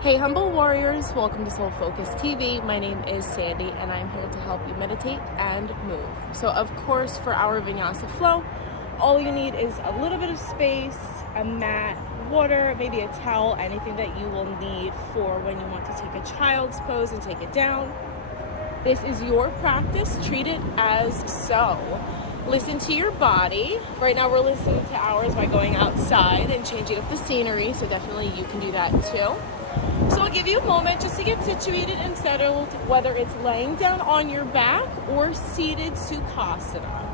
Hey humble warriors, welcome to Soul Focus TV. My name is Sandy and I'm here to help you meditate and move. So of course for our vinyasa flow, all you need is a little bit of space, a mat, water, maybe a towel, anything that you will need for when you want to take a child's pose and take it down. This is your practice, treat it as so. Listen to your body. Right now we're listening to ours by going outside and changing up the scenery, so definitely you can do that too. So I'll give you a moment just to get situated and settled, whether it's laying down on your back or seated Sukhasana.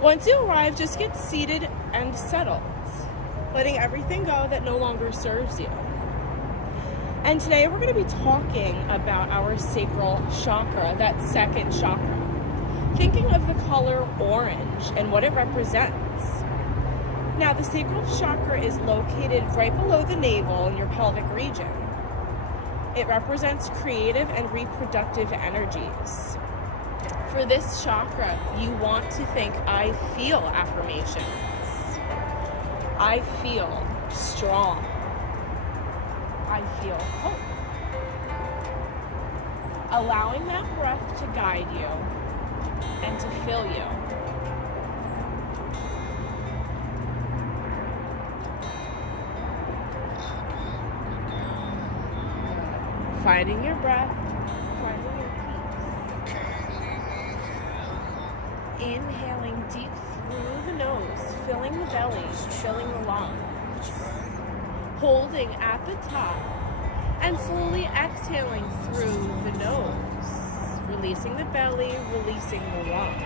Once you arrive, just get seated and settled, letting everything go that no longer serves you. And today we're going to be talking about our sacral chakra, that second chakra. Thinking of the color orange and what it represents. Now, the sacral chakra is located right below the navel in your pelvic region. It represents creative and reproductive energies. For this chakra, you want to think, I feel affirmations. I feel strong. I feel hope. Allowing that breath to guide you and to fill you. Finding your breath, finding your peace. Inhaling deep through the nose, filling the belly, filling the lungs. Holding at the top and slowly exhaling through the nose. Releasing the belly, releasing the lungs.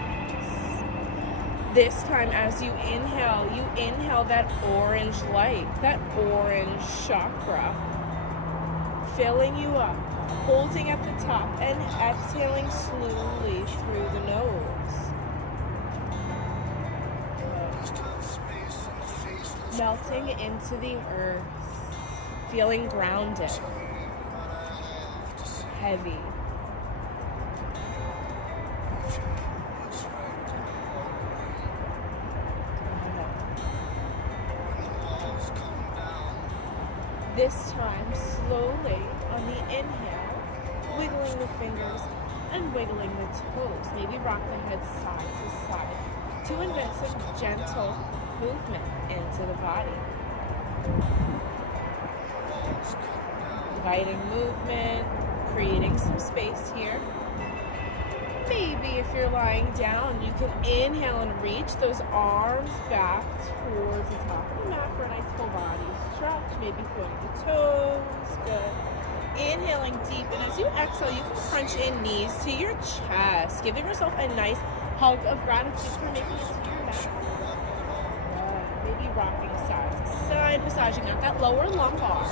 This time as you inhale that orange light, that orange chakra. Filling you up, holding at the top, and exhaling slowly through the nose. Melting into the earth, feeling grounded, heavy. This time, slowly, on the inhale, wiggling the fingers and wiggling the toes. Maybe rock the head side to side to invent some gentle movement into the body. Inviting movement, creating some space here. Maybe if you're lying down, you can inhale and reach those arms back towards the top of the mat for a nice full body stretch. Maybe pointing the toes. Good. Inhaling deep, and as you exhale, you can crunch in knees to your chest, giving yourself a nice hug of gratitude for making it to your mat. Good. Maybe rocking side to side, massaging out that lower lumbar.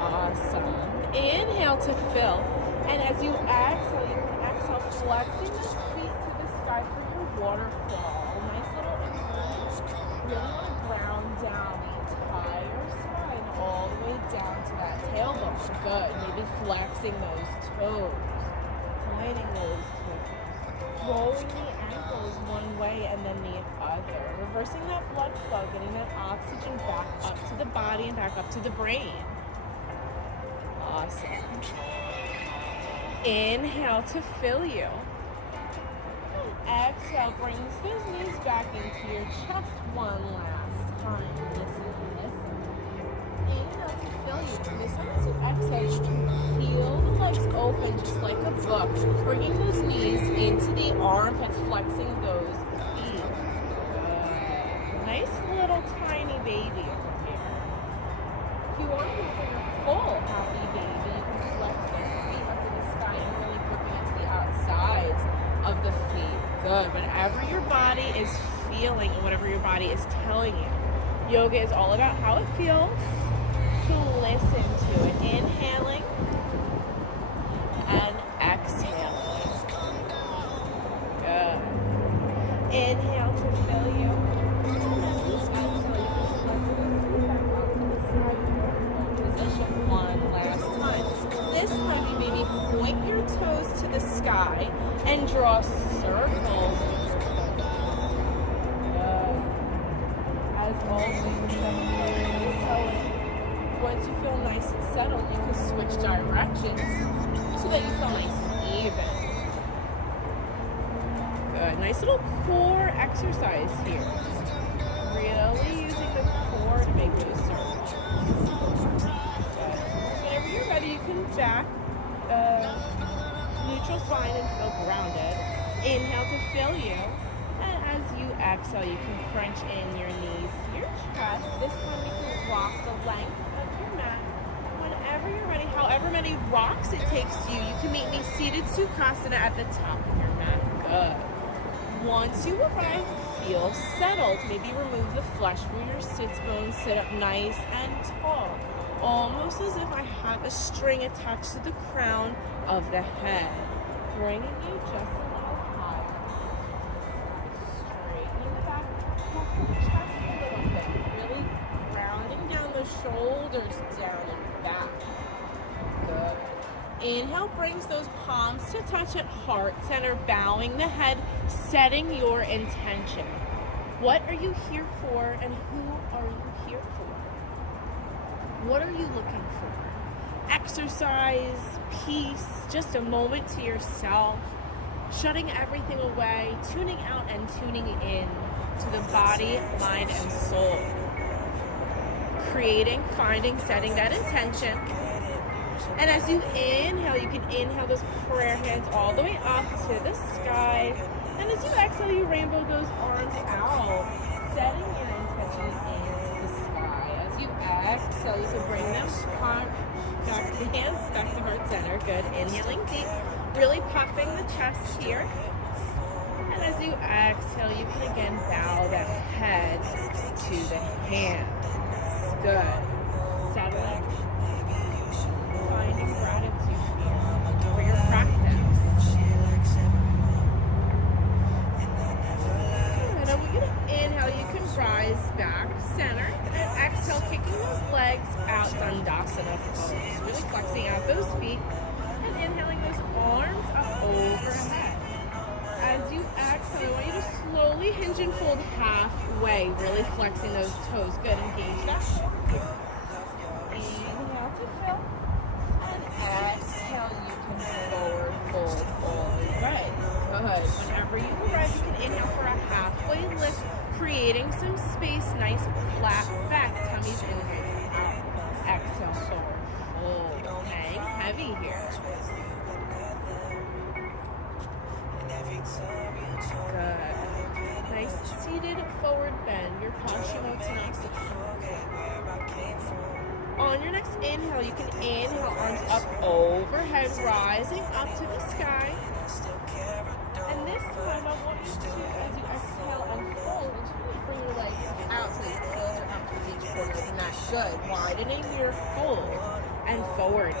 Awesome. Inhale to fill, and as you exhale, you can exhale, flexing the feet to the sky for your waterfall. Nice little inhale. Really want to ground down the entire spine all the way down to that tailbone. Good. Maybe flexing those toes, pointing those toes, rolling the ankles one way and then the other, reversing that blood flow, getting that oxygen back up to the body and back up to the brain. Awesome. Inhale to fill you. And exhale brings those knees back into your chest one last time. Listen. Inhale to fill you. And this time as you exhale, you can peel the legs open just like a book, bringing those knees into the armpits, flexing those feet. Good. Nice little tiny baby over here. If you want to be for your full happy baby, you can flex those feet up to the sky and really gripping it to the outsides of the feet. Good. Whatever your body is feeling and whatever your body is telling you. Yoga is all about how it feels. So listen to it. Inhaling and exhaling. Good. Inhale to fill you. Position one last time. This time you maybe point your toes to the sky and draw circles. Good. As always, once you feel nice and settled, you can switch directions so that you feel nice and even. Good. Nice little core exercise here. Really using the core to make those circles. Good. Whenever you're ready, you can back neutral spine and feel grounded. Inhale to fill you. And as you exhale, you can crunch in your knees to your chest. This time you can rock the length of your mat. Whenever you're ready, however many rocks it takes you, you can meet me seated Sukhasana at the top of your mat. Good. Once you arrive, feel settled. Maybe remove the flesh from your sits bones. Sit up nice and tall. Almost as if I had a string attached to the crown of the head. Bringing you just a little higher. Straightening the back of the chest a little bit. Really rounding down the shoulders, down and back. Good. Inhale brings those palms to touch at heart center, bowing the head, setting your intention. What are you here for and who are you here for? What are you looking for? Exercise, peace, just a moment to yourself, shutting everything away, tuning out and tuning in to the body, mind, and soul. Creating, finding, setting that intention. And as you inhale, you can inhale those prayer hands all the way up to the sky. And as you exhale, you rainbow those arms out, setting your intention into the sky. As you exhale, you can bring them back to the hands, back to heart center. Good. Inhaling deep, really puffing the chest here. And as you exhale, you can again bow the head to the hands. Good. Settling. Finding gratitude here for your practice. And I want you to inhale, you can rise back, center, and exhale, kicking those legs out, Dandasana pose. Really flexing out those feet, and inhaling those arms up overhead. As you exhale, I want you to slowly hinge and fold halfway, really flexing those toes. Good, engage that. Inhale to fill. Exhale, you can forward fold all the way. Good. Whenever you arrive, you can inhale for a halfway lift, creating some space, nice flat back. Tummy's inhale out. Exhale, forward fold. Hang heavy here. Good. Nice seated forward bend. Your Paschimottanasana. On your next inhale, you can inhale, arms up overhead, rising up to the sky. And this time, I want you to, as you exhale, unfold, really bring your legs out so your heels are out to each corner of the mat. Good. Widening your fold and forward.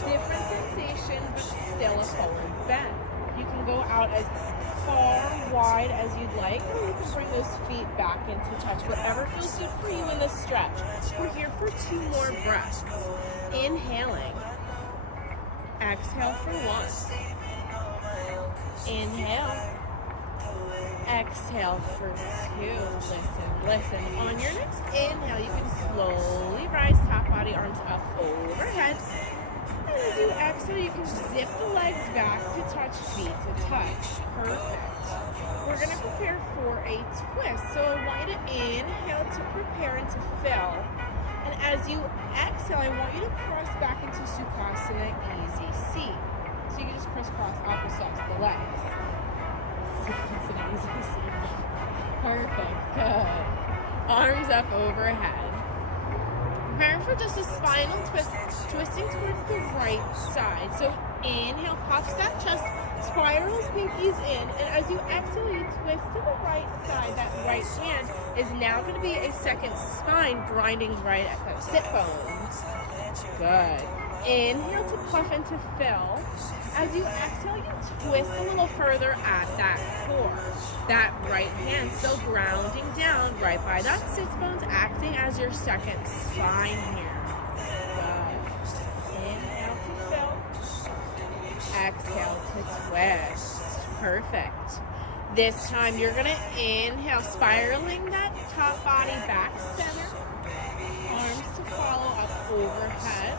Different sensation, but still a forward bend. You can go out as far wide as you'd like, or you can bring those feet back into touch. Whatever feels good for you in this stretch. We're here for 2 more breaths. Inhaling. Exhale for 1. Inhale. Exhale for 2. Listen. On your next inhale, you can slowly rise, top body, arms up overhead. And as you exhale, you can zip the legs back to touch, feet to touch. Perfect. We're going to prepare for a twist. So I want you to inhale to prepare and to fill. And as you exhale, I want you to cross back into Sukhasana, easy seat. So you can just crisscross opposites the legs. Sukhasana, easy seat. Perfect. Good. Arms up overhead. Preparing for just a spinal twist, twisting towards the right side. So inhale, puffs that chest, spirals pinkies in, and as you exhale, you twist to the right side. That right hand is now going to be a second spine, grinding right at the sit bones. Good. Inhale to puff and to fill. As you exhale, you twist a little further at that core. That right hand still grounding down right by that sits bones, acting as your second spine here. Good. Inhale to fill. Exhale to twist. Perfect. This time you're going to inhale, spiraling that top body back overhead.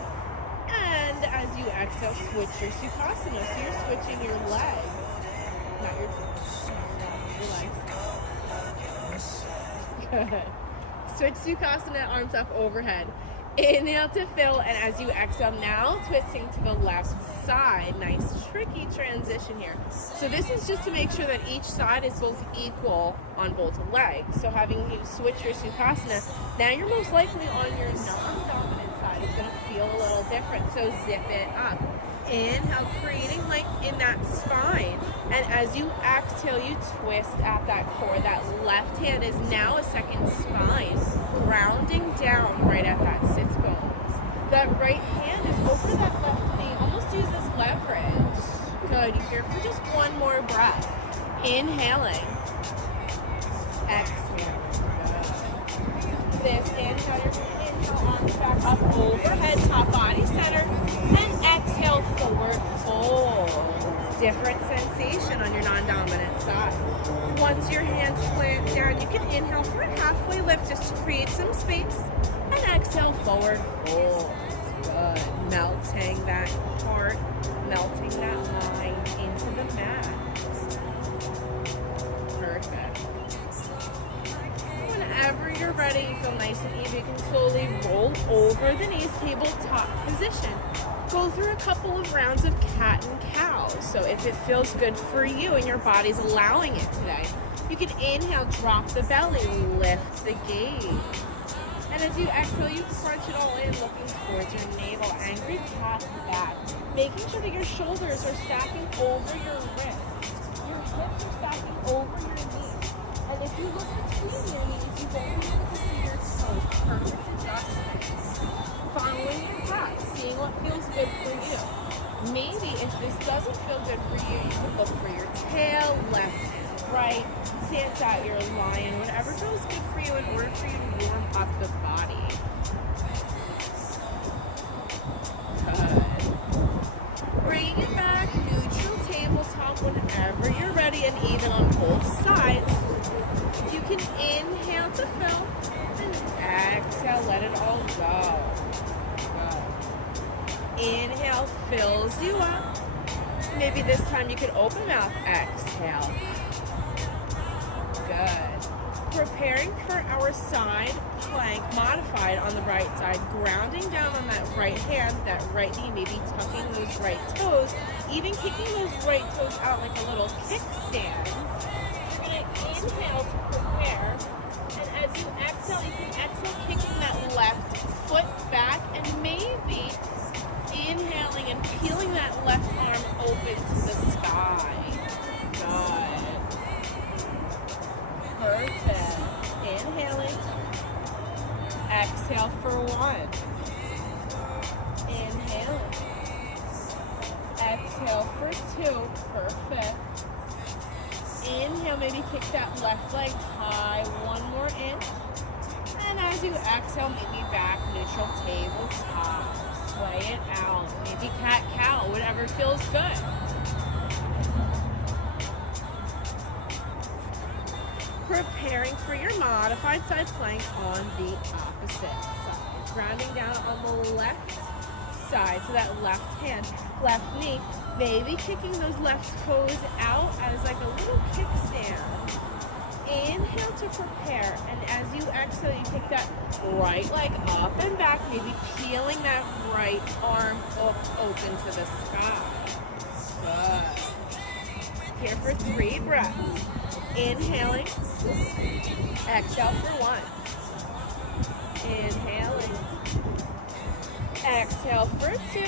And as you exhale, switch your Sukhasana. So you're switching your legs, not your legs. Good. Switch Sukhasana, arms up overhead. Inhale to fill, and as you exhale, now twisting to the left side. Nice tricky transition here. So this is just to make sure that each side is both equal on both legs. So having you switch your Sukhasana, now you're most likely on your non-dominant side. It's going to feel a little different, so zip it up. Inhale, creating length in that spine. And as you exhale, you twist at that core. That left hand is now a second spine, grounding down right at that sits bones. That right hand is over that left knee. Almost use as leverage. Good. You're here for just one more breath. Inhaling. Exhale. Good. This inhale, you're going to inhale, arms back up overhead, top body center. And exhale, forward fold. Different sensation on your non-dominant side. Once your hands plant down, you can inhale for a halfway lift just to create some space. And exhale, forward fold. Good. Melting that heart, melting that mind into the mat. Perfect. Whenever you're ready, you feel nice and easy, you can slowly roll over the knees, tabletop position. Go through a couple of rounds of cat and cow. So if it feels good for you and your body's allowing it today, you can inhale, drop the belly, lift the gaze. And as you exhale, you crunch it all in, looking towards your navel, angry cat back. Making sure that your shoulders are stacking over your wrists. Your hips are stacking over your knees. And if you look between your knees, you won't be able to see your toes. Perfect adjustment. Following your breath, seeing what feels good for you. Maybe if this doesn't feel good for you, you can look for your tail, left and right, stance out your lion, whatever feels good for you in order for you to warm up the body. Good. Bringing it back, neutral tabletop whenever you're ready, and even on both sides. You can inhale to fill and exhale, let it all go. Inhale fills you up. Maybe this time you can open mouth. Exhale. Good. Preparing for our side plank modified on the right side. Grounding down on that right hand, that right knee, maybe tucking those right toes, even kicking those right toes out like a little kickstand. You're going to inhale to prepare. And as you exhale, you can exhale kicking that left foot back and maybe inhaling and peeling that left arm open to the sky. Good. Perfect. Inhaling. Exhale for one. Inhaling. Exhale for two. Perfect. Inhale, maybe kick that left leg high. One more inch. And as you exhale, maybe back neutral tabletop. Sway it out. Maybe cat-cow, whatever feels good. Preparing for your modified side plank on the opposite side. Grounding down on the left side, so that left hand, left knee, maybe kicking those left toes out as like a little kickstand. Inhale to prepare, and as you exhale, you kick that right leg up and back, maybe peeling that right arm up open to the sky. Good. Here for 3 breaths. Inhaling. Exhale for 1. Inhaling. Exhale for 2.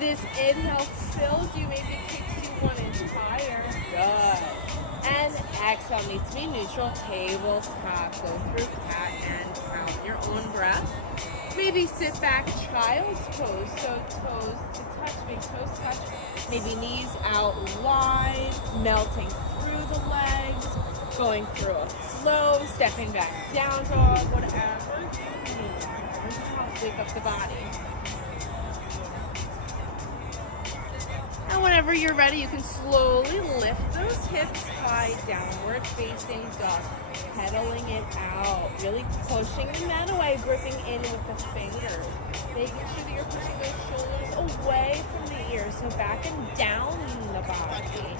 This inhale fills you, maybe kicks you 1 inch higher. Good. And exhale needs to be neutral tabletop. Go through cat and cow in your own breath. Maybe sit back, child's pose. So toes to touch, big toes touch. Maybe knees out wide, melting through the legs, going through a flow, stepping back, down dog, whatever you need. Wake up the body. And And whenever you're ready, you can slowly lift those hips high, downward facing dog, pedaling it out, really pushing the mat away, gripping in with the fingers, making sure that you're pushing those shoulders away from the ears, so back and down the body.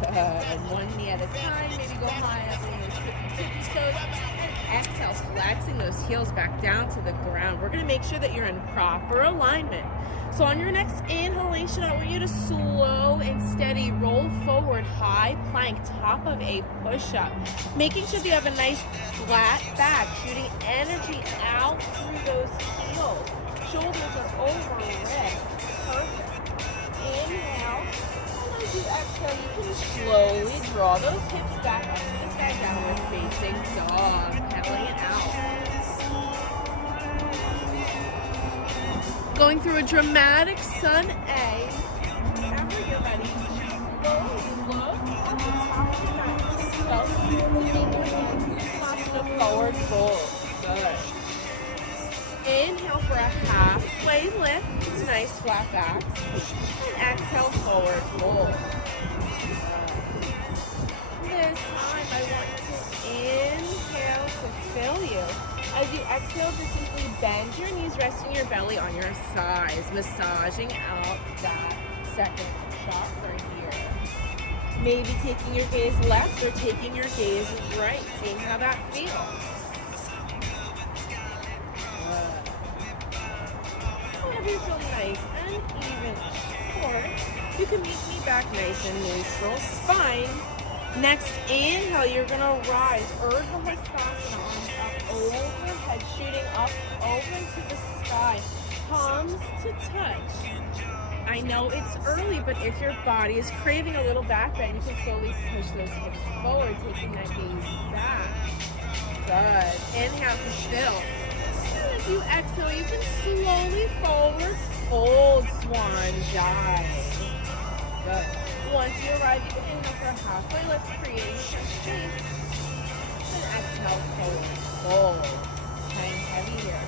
Good. One knee at a time, maybe go high up on those tippy toes, and exhale, flexing those heels back down to the ground. We're gonna make sure that you're in proper alignment. So on your next inhalation, I want you to slow and steady roll forward, high plank, top of a push-up. Making sure that you have a nice flat back, shooting energy out through those heels. Shoulders are over wrists. Perfect. Inhale. And as you exhale, you can slowly draw those hips back up to the sky, downward facing dog. Pedaling it out. Going through a dramatic sun A. Whenever you're ready, slowly look at the top of the mat. Take forward fold. Good. Inhale for a halfway lift. It's a nice flat back. And exhale, forward fold. This time I want to inhale to fill you. As you exhale, just simply bend your knees, resting your belly on your thighs, massaging out that second chakra here. Maybe taking your gaze left or taking your gaze right, seeing how that feels. Whenever you feel nice and even short, you can meet me back nice and neutral. Spine. Next inhale, you're gonna rise. Urdhva Hastasana, arms up overhead, shooting up over into the sky. Palms to touch. I know it's early, but if your body is craving a little back bend, you can slowly push those hips forward, taking that gaze back. Good. Inhale to fill. And as you exhale, you can slowly forward fold, swan dive. Good. Once you arrive, you can inhale for a halfway lift, creating some space. And exhale, forward fold. Hang heavy here.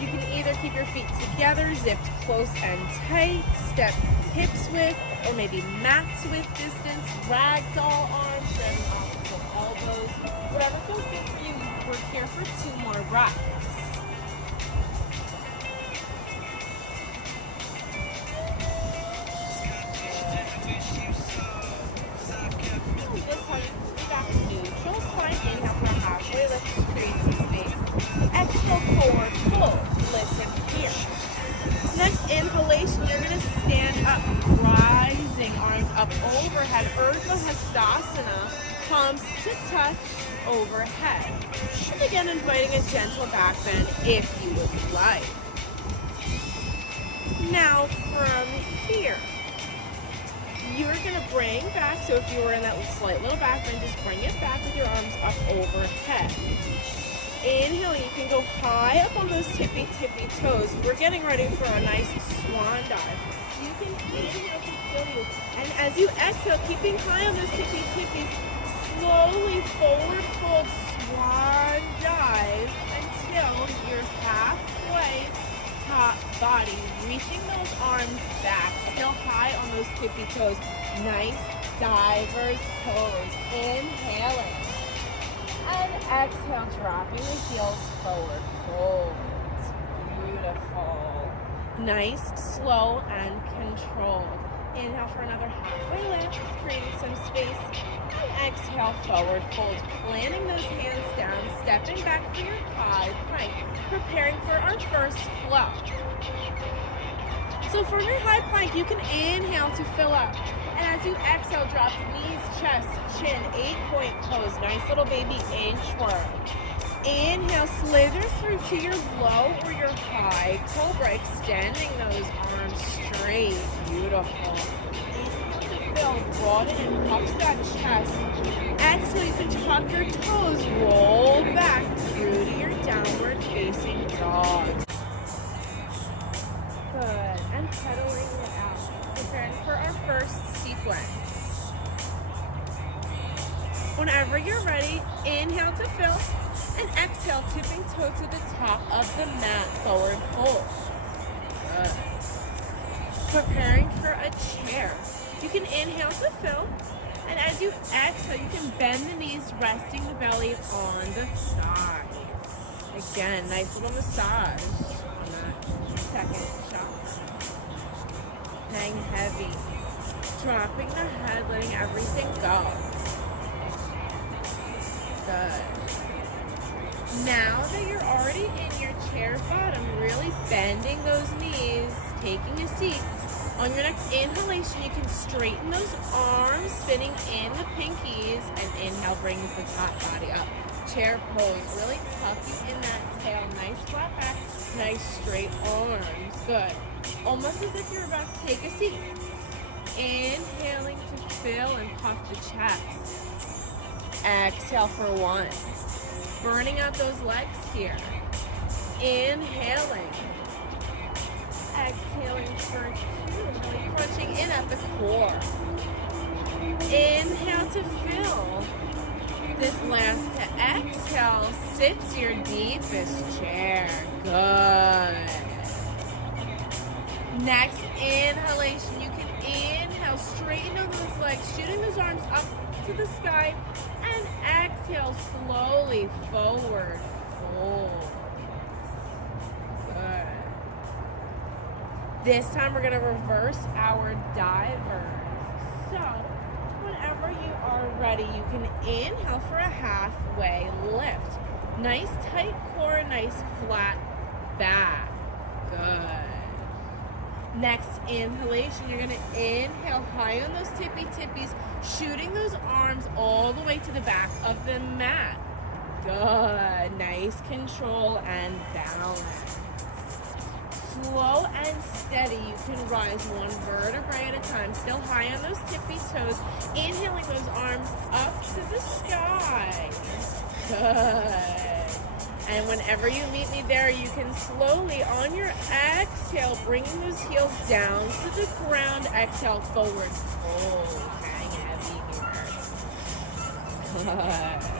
You can either keep your feet together, zipped close and tight, step hips width, or maybe mats width distance, ragdoll arms, then opposite elbows. Whatever feels good for you. We're here for 2 more breaths. Neutral spine, inhale for a halfway lift, create some space. Exhale, forward fold. Listen here. Next inhalation, you're going to stand up, rising, arms up overhead. Urdhva Hastasana, palms to touch overhead. And again, inviting a gentle back bend if you would like. Now from here, you're going to bring back, so if you were in that slight little back bend, just bring it back with your arms up overhead. Inhale, you can go high up on those tippy toes. We're getting ready for a nice swan dive. You can inhale to fill you. And as you exhale, keeping high on those tippies, slowly forward fold, swan dive until you're halfway top body, reaching those arms back, still high on those tippy toes. Nice diver's pose. Inhaling. And exhale, dropping the heels forward. Fold. Beautiful. Nice, slow, and controlled. Inhale for another halfway lift, creating some space. And exhale, forward fold. Planting those hands down, stepping back for your high plank. Preparing for our first flow. So for your high plank, you can inhale to fill up. And as you exhale, drop knees, chest, chin, 8-point pose. Nice little baby inchworm. Inhale, slither through to your low or your high cobra, extending those arms straight. Beautiful. Inhale to fill, broaden and puff that chest. Exhale, you can tuck your toes, roll back through to your downward facing dog. Good. And pedaling it out. Preparing for our first sequence. Whenever you're ready, inhale to fill and exhale, tipping toe to the top of the mat, forward fold. Good. Preparing for a chair. You can inhale to fill, and as you exhale, you can bend the knees, resting the belly on the thighs. Again, nice little massage on that second chakra. Hang heavy, dropping the head, letting everything go. Good. Now that you're already in your chair bottom, really bending those knees, taking a seat. On your next inhalation, you can straighten those arms, spinning in the pinkies, and inhale brings the top body up. Chair pose, really tucking in that tail, nice flat back, nice straight arms. Good. Almost as if you're about to take a seat. Inhaling to fill and puff the chest. Exhale for 1. Burning out those legs here. Inhaling. Exhaling for 2. Really crunching in at the core. Inhale to fill. This last to exhale sits your deepest chair. Good. Next inhalation, you can inhale, straighten over those legs, shooting those arms up to the sky, and exhale slowly forward, fold. Good. This time we're going to reverse our divers. So, whenever you are ready, you can inhale for a halfway lift. Nice tight core, nice flat back. Good. Next inhalation, you're going to inhale high on those tippy-tippies, shooting those arms all the way to the back of the mat. Good. Nice control and balance. Slow and steady, you can rise 1 vertebrae at a time, still high on those tippy toes, inhaling those arms up to the sky. Good. And whenever you meet me there, you can slowly, on your exhale, bringing those heels down to the ground, exhale forward, fold, hang heavy here. Good.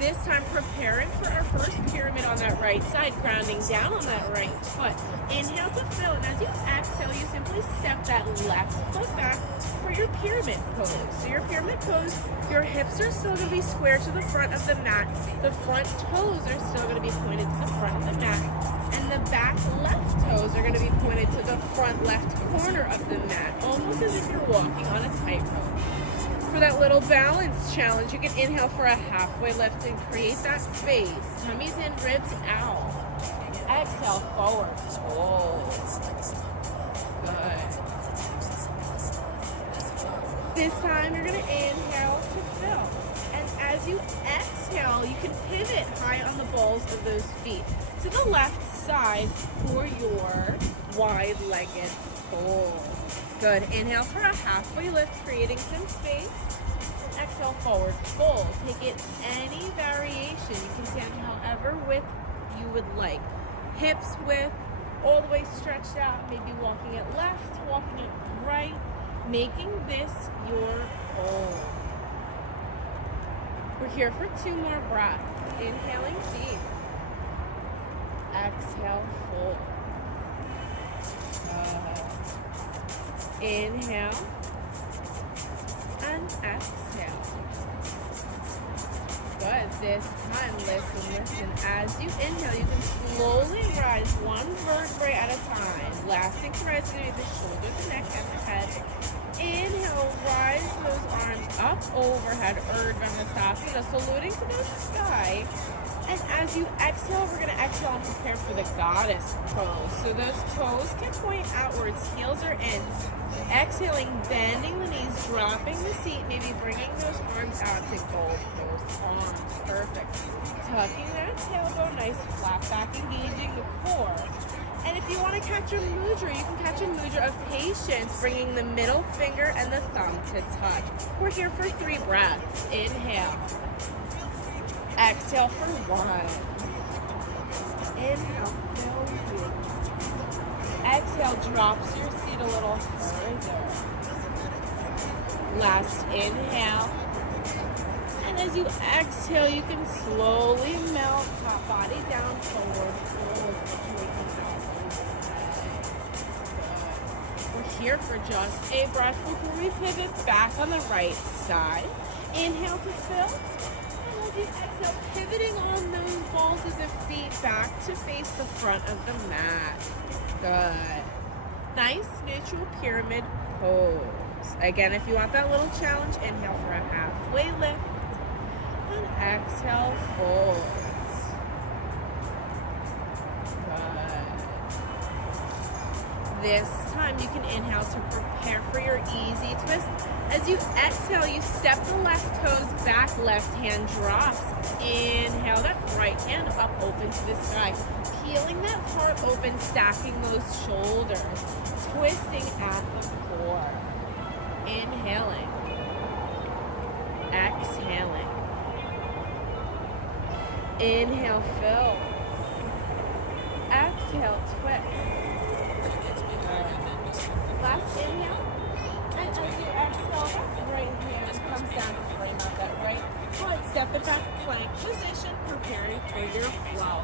This time, preparing for our first pyramid on that right side, grounding down on that right foot. Inhale to fill, and as you exhale, you simply step that left foot back for your pyramid pose. So your pyramid pose, your hips are still going to be square to the front of the mat. The front toes are still going to be pointed to the front of the mat. And the back left toes are going to be pointed to the front left corner of the mat, almost as if you're walking on a tightrope. For that little balance challenge, you can inhale for a halfway lift and create that space. Tummies in, ribs out. Exhale, forward, fold. Good. This time, you're going to inhale to fill. And as you exhale, you can pivot high on the balls of those feet to the left side for your wide-legged fold. Good. Inhale for a halfway lift, creating some space. And exhale, forward fold. Take it any variation. You can stand however width you would like. Hips width, all the way stretched out. Maybe walking it left, walking it right. Making this your own. We're here for 2 more breaths. Inhaling deep. Exhale, fold. Inhale and exhale. Good. This time, listen. As you inhale, you can slowly rise 1 vertebrae at a time. Lasting to rise underneath the shoulder, the neck, and the head. Inhale, rise those arms up overhead, Urdhva Hastasana, saluting to the sky. And as you exhale, we're going to exhale and prepare for the goddess pose. So those toes can point outwards, heels are in. Exhaling, bending the knees, dropping the seat, maybe bringing those arms out to gold pose. Arms, perfect. Tucking that tailbone, nice flat back, engaging the core. And if you want to catch a mudra, you can catch a mudra of patience, bringing the middle finger and the thumb to touch. We're here for 3 breaths. Inhale. Exhale for 1. Inhale, fills you. Exhale, drops your seat a little further. Last inhale. And as you exhale, you can slowly melt top body down, forward fold. here for just a breath before we pivot back on the right side. Inhale to fill. And as you exhale, pivoting on those balls of the feet back to face the front of the mat. Good. Nice neutral pyramid pose. Again, if you want that little challenge, inhale for a halfway lift. And exhale, folds. Good. This time you can inhale to prepare for your easy twist. As you exhale, you step the left toes back, left hand drops. Inhale, that right hand up, open to the sky. Peeling that heart open, stacking those shoulders. Twisting at the core. Inhaling. Exhaling. Inhale, fill. Exhale, twist. Last inhale. And as you exhale, that right hand comes down to frame out that right foot. Step it back, plank position, preparing for your flow.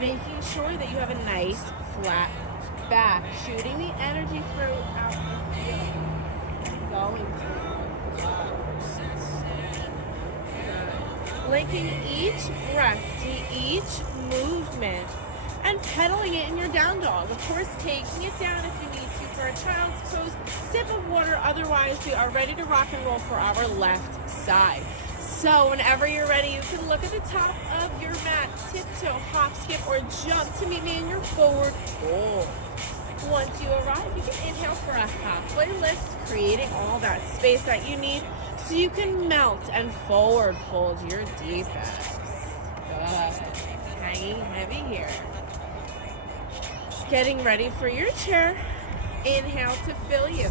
Making sure that you have a nice flat back. Shooting the energy throughout the heel. Going through. Good. Linking each breath to each movement and pedaling it in your down dog. Of course, taking it down if you need to for a child's pose. Sip of water. Otherwise, we are ready to rock and roll for our left side. So whenever you're ready, you can look at the top of your mat, tiptoe, hop, skip, or jump to meet me in your forward fold. Once you arrive, you can inhale for a halfway lift, creating all that space that you need so you can melt and forward fold your deepest. Good. Hanging heavy here. Getting ready for your chair. Inhale to fill you.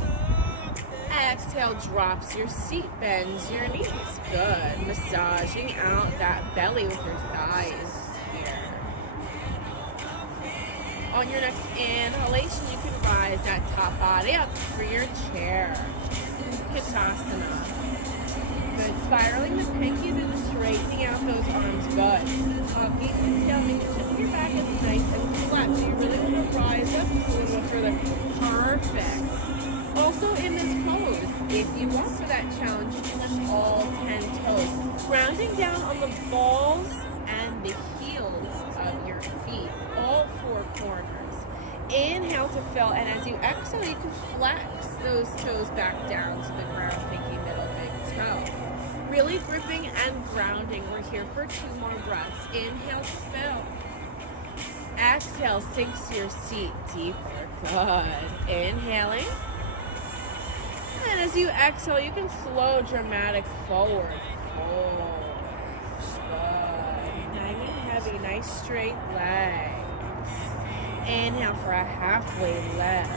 Exhale, drops your seat, bends your knees. Good. Massaging out that belly with your thighs here. On your next inhalation, you can rise that top body up for your chair. Uttanasana. Good. Spiraling the pinkies and straightening out those arms. Good. Tucking and tail, making sure your back is nice and flat. So you really want to rise up just a little bit further. Perfect. Also in this pose, if you want for that challenge, you can lift all 10 toes. Grounding down on the balls and the heels of your feet, all four corners. Inhale to fill, and as you exhale, you can flex those toes back down to the ground, pinky, middle, big toe. Really gripping and grounding. We're here for 2 more breaths. Inhale to fill. Exhale, sinks your seat deeper. Good. Inhaling. And as you exhale, you can slow dramatic forward. Good. Hanging heavy, nice straight legs. Inhale for a halfway lift.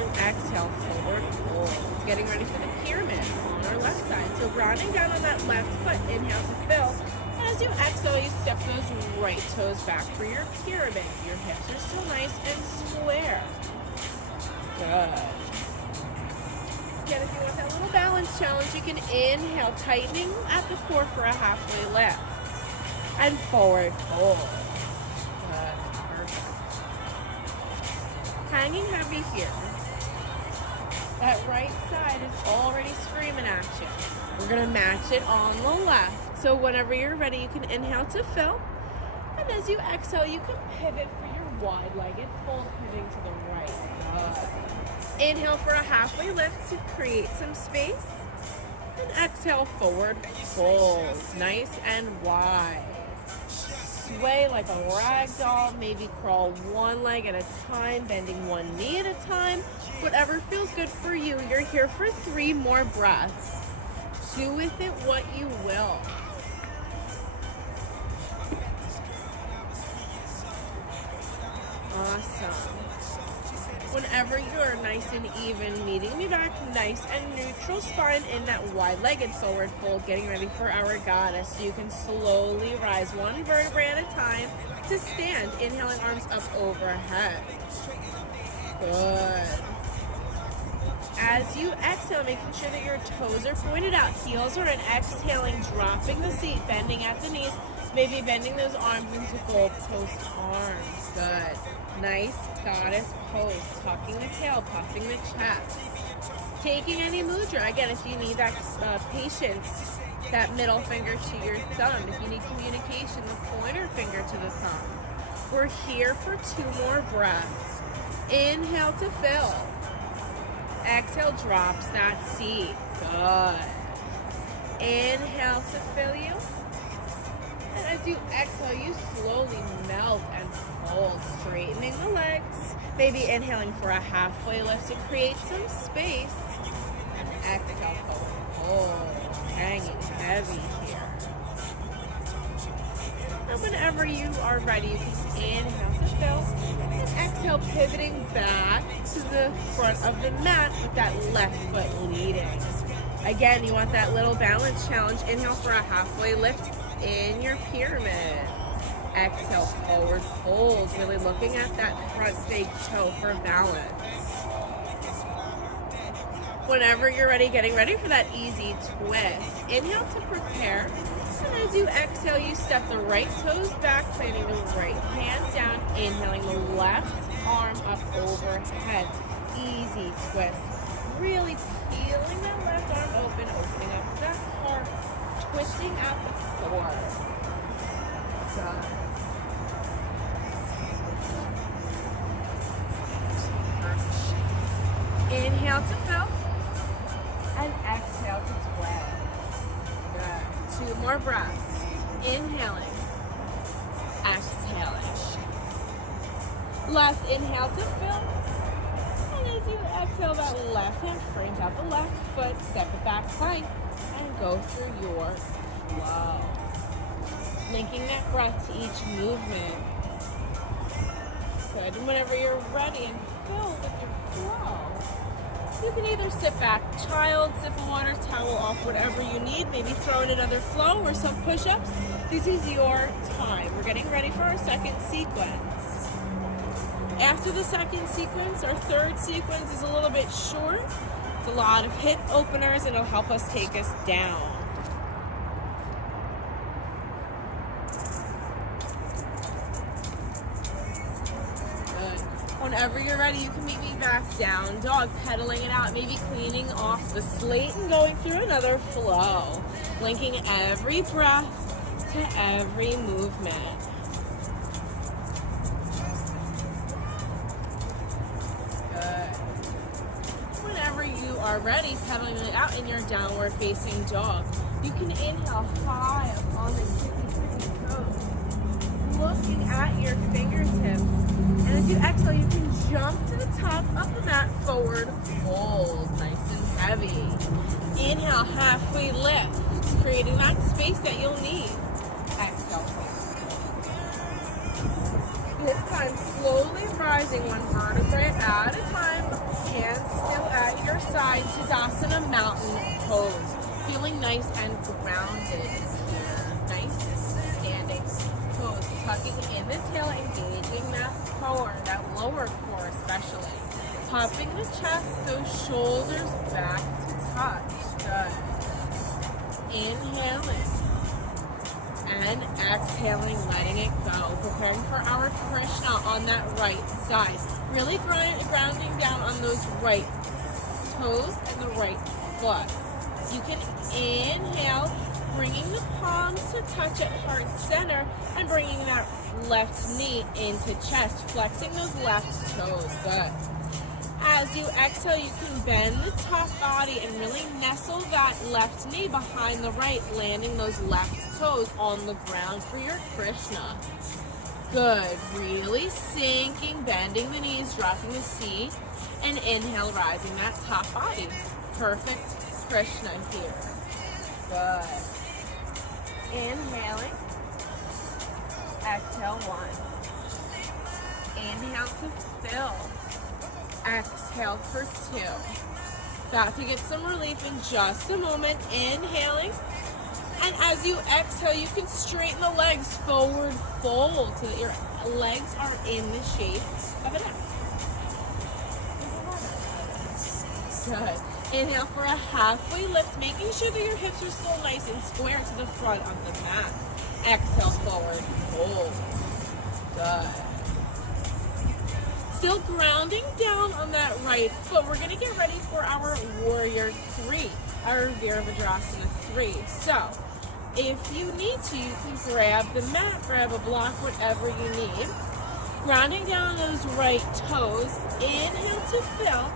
And exhale, forward fold. Getting ready for the pyramid on our left side. So grounding down on that left foot. Inhale to fill. And as you exhale, you step those right toes back for your pyramid. Your hips are still nice and square. Good. Again, if you want that little balance challenge, you can inhale, tightening at the core for a halfway lift. And forward fold. Good. Perfect. Hanging heavy here. That right side is already screaming at you. We're going to match it on the left. So whenever you're ready, you can inhale to fill. And as you exhale, you can pivot for your wide-legged fold, pivoting to the right. Inhale for a halfway lift to create some space. And exhale, forward fold. Nice and wide. Sway like a rag doll. Maybe crawl one leg at a time, bending one knee at a time. Whatever feels good for you. You're here for 3 more breaths. Do with it what you will. Awesome. Whenever you're nice and even, meeting me back, nice and neutral spine in that wide-legged forward fold, getting ready for our goddess. You can slowly rise 1 vertebrae at a time to stand, inhaling arms up overhead. Good. As you exhale, making sure that your toes are pointed out, heels are in, exhaling, dropping the seat, bending at the knees, maybe bending those arms into goalpost arms. Good. Nice goddess pose. Tucking the tail, puffing the chest. Taking any mudra. Again, if you need that patience, that middle finger to your thumb. If you need communication, the pointer finger to the thumb. We're here for 2 more breaths. Inhale to fill. Exhale, drops that seat. Good. Inhale to fill you. And as you exhale, you slowly melt and fold, straightening the legs. Maybe inhaling for a halfway lift to create some space. And exhale, fold, hanging heavy here. And whenever you are ready, you can inhale to fill. And exhale, pivoting back to the front of the mat with that left foot leading. Again, you want that little balance challenge. Inhale for a halfway lift in your pyramid. Exhale, forward fold. Really looking at that front big toe for balance. Whenever you're ready, getting ready for that easy twist. Inhale to prepare. And as you exhale, you step the right toes back, planting the right hand down. Inhaling the left arm up overhead. Easy twist. Really peeling that left arm open, opening up that heart, twisting at the core. Good. Inhale to fill, and exhale to twist. Good. 2 more breaths. Inhaling, exhaling. Last inhale to fill. And as you exhale, that left hand brings out the left foot, step it back plank, and go through your flow. Linking that breath to each movement. Good. And whenever you're ready and filled with your flow, you can either sit back, child, sip a water, towel off, whatever you need. Maybe throw in another flow or some push-ups. This is your time. We're getting ready for our second sequence. After the second sequence, our third sequence is a little bit short. It's a lot of hip openers, and it'll help us take us down. Good. Whenever you're ready, you can meet me back down dog, pedaling it out, maybe cleaning off the slate and going through another flow. Linking every breath to every movement. You are ready, pedaling it out in your downward facing dog. You can inhale high up on the tippy toes, looking at your fingertips. And as you exhale, you can jump to the top of the mat, forward fold, nice and heavy. Inhale, halfway lift, creating that space that you'll need. Exhale, fold. This time, slowly rising 1 vertebrae at a time. Hands still at your side, Tadasana mountain pose. Feeling nice and grounded here. Nice standing pose. Tucking in the tail, engaging that core, that lower core especially. Popping the chest, those shoulders back to touch. Good. Inhaling. And exhaling, letting it go. Preparing for our Krishna on that right side. Really grounding down on those right toes and the right foot. You can inhale, bringing the palms to touch at heart center and bringing that left knee into chest, flexing those left toes. Good. As you exhale, you can bend the top body and really nestle that left knee behind the right, landing those left toes on the ground for your Krishna. Good. Really sinking, bending the knees, dropping the seat, and inhale, rising that top body. Perfect Krishna here. Good. Inhaling. Exhale, 1. Inhale to fill. Exhale for 2. About to get some relief in just a moment. Inhaling. And as you exhale, you can straighten the legs, forward fold, so that your legs are in the shape of an X. Good. Inhale for a halfway lift, making sure that your hips are still nice and square to the front of the mat. Exhale, forward fold. Good. Still grounding down on that right foot. We're going to get ready for our warrior 3, our Virabhadrasana 3. So, if you need to, you can grab the mat, grab a block, whatever you need. Grounding down those right toes. Inhale to fill.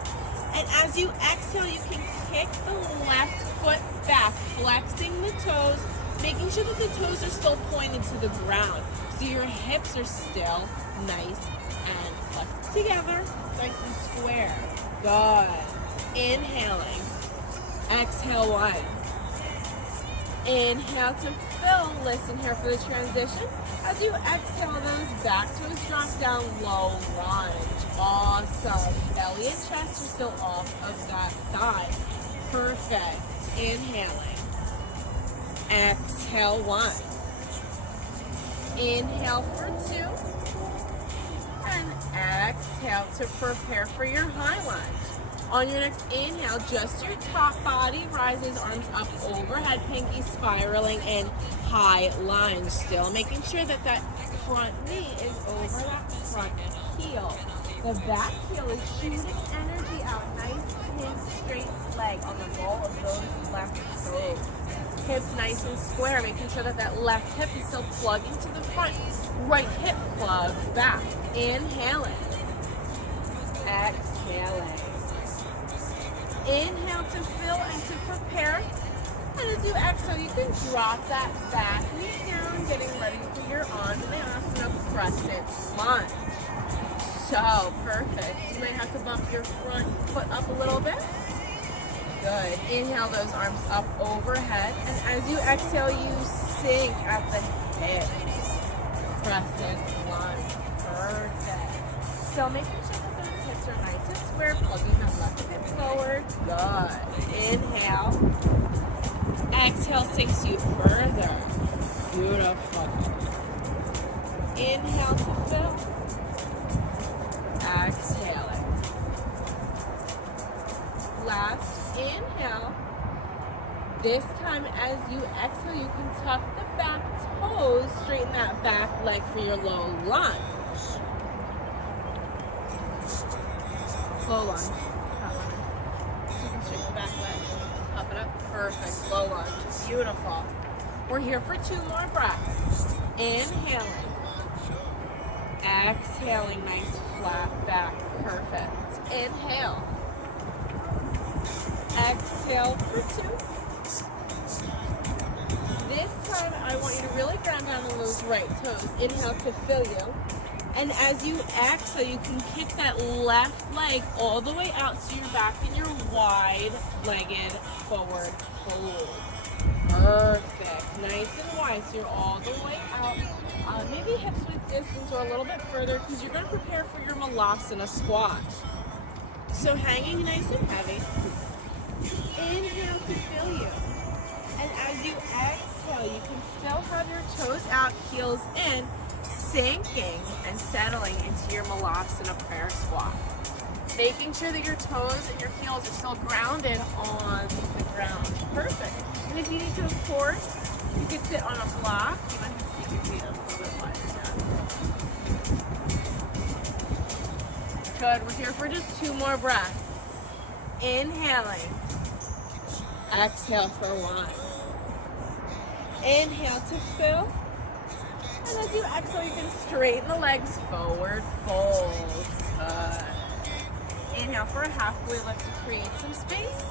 And as you exhale, you can kick the left foot back, flexing the toes, making sure that the toes are still pointed to the ground. So your hips are still nice and flexed together, nice and square. Good. Inhaling. Exhale 1. Inhale to fill. Listen here for the transition. As you exhale, those back toes drop down, low lunge. Awesome. Belly and chest are still off of that thigh. Perfect. Inhaling. Exhale 1. Inhale for 2. And exhale to prepare for your high lunge. On your next inhale, just your top body rises, arms up overhead, pinky spiraling in high lunge. Still making sure that that front knee is over that front heel. The back heel is shooting energy out. Nice pin straight leg on the ball of those left toes. Hips nice and square, making sure that that left hip is still plugging to the front. Right hip plugs back. Inhaling. Exhaling. Inhale to fill and to prepare. And as you exhale, you can drop that back knee down, getting ready for your Anjaneyasana crescent lunge. So perfect. You might have to bump your front foot up a little bit. Good. Inhale those arms up overhead. And as you exhale, you sink at the hips. Crescent lunge. Perfect. So making sure that those hips are nice and square, plugging that left hip forward. Good. Inhale. Exhale sinks you further. Beautiful. Inhale to fill. Exhaling. Last inhale. This time as you exhale, you can tuck the back toes, straighten that back leg for your low lunge. Low lunge. You can straighten the back leg. Up it up. Perfect. Low lunge. Beautiful. We're here for 2 more breaths. Inhaling. Exhaling. Nice flat back. Perfect. Inhale. Exhale for 2. This time I want you to really ground down on those right toes. Inhale to fill you. And as you exhale, you can kick that left leg all the way out so you're back in your wide-legged forward fold. Perfect. Nice and wide so you're all the way out. Maybe hips with distance or a little bit further because you're going to prepare for your Malasana squat. So hanging nice and heavy. Inhale to fill you. And as you exhale, you can still have your toes out, heels in, sinking and settling into your Malasana prayer squat. Making sure that your toes and your heels are still grounded on the ground. Perfect. And if you need to, of course, you could sit on a block. You might have to take your feet up a little bit wider down. Good. We're here for just 2 more breaths. Inhaling. Exhale for 1. Inhale to fill. And as you exhale, you can straighten the legs forward, fold. Good. Inhale for a halfway lift to create some space.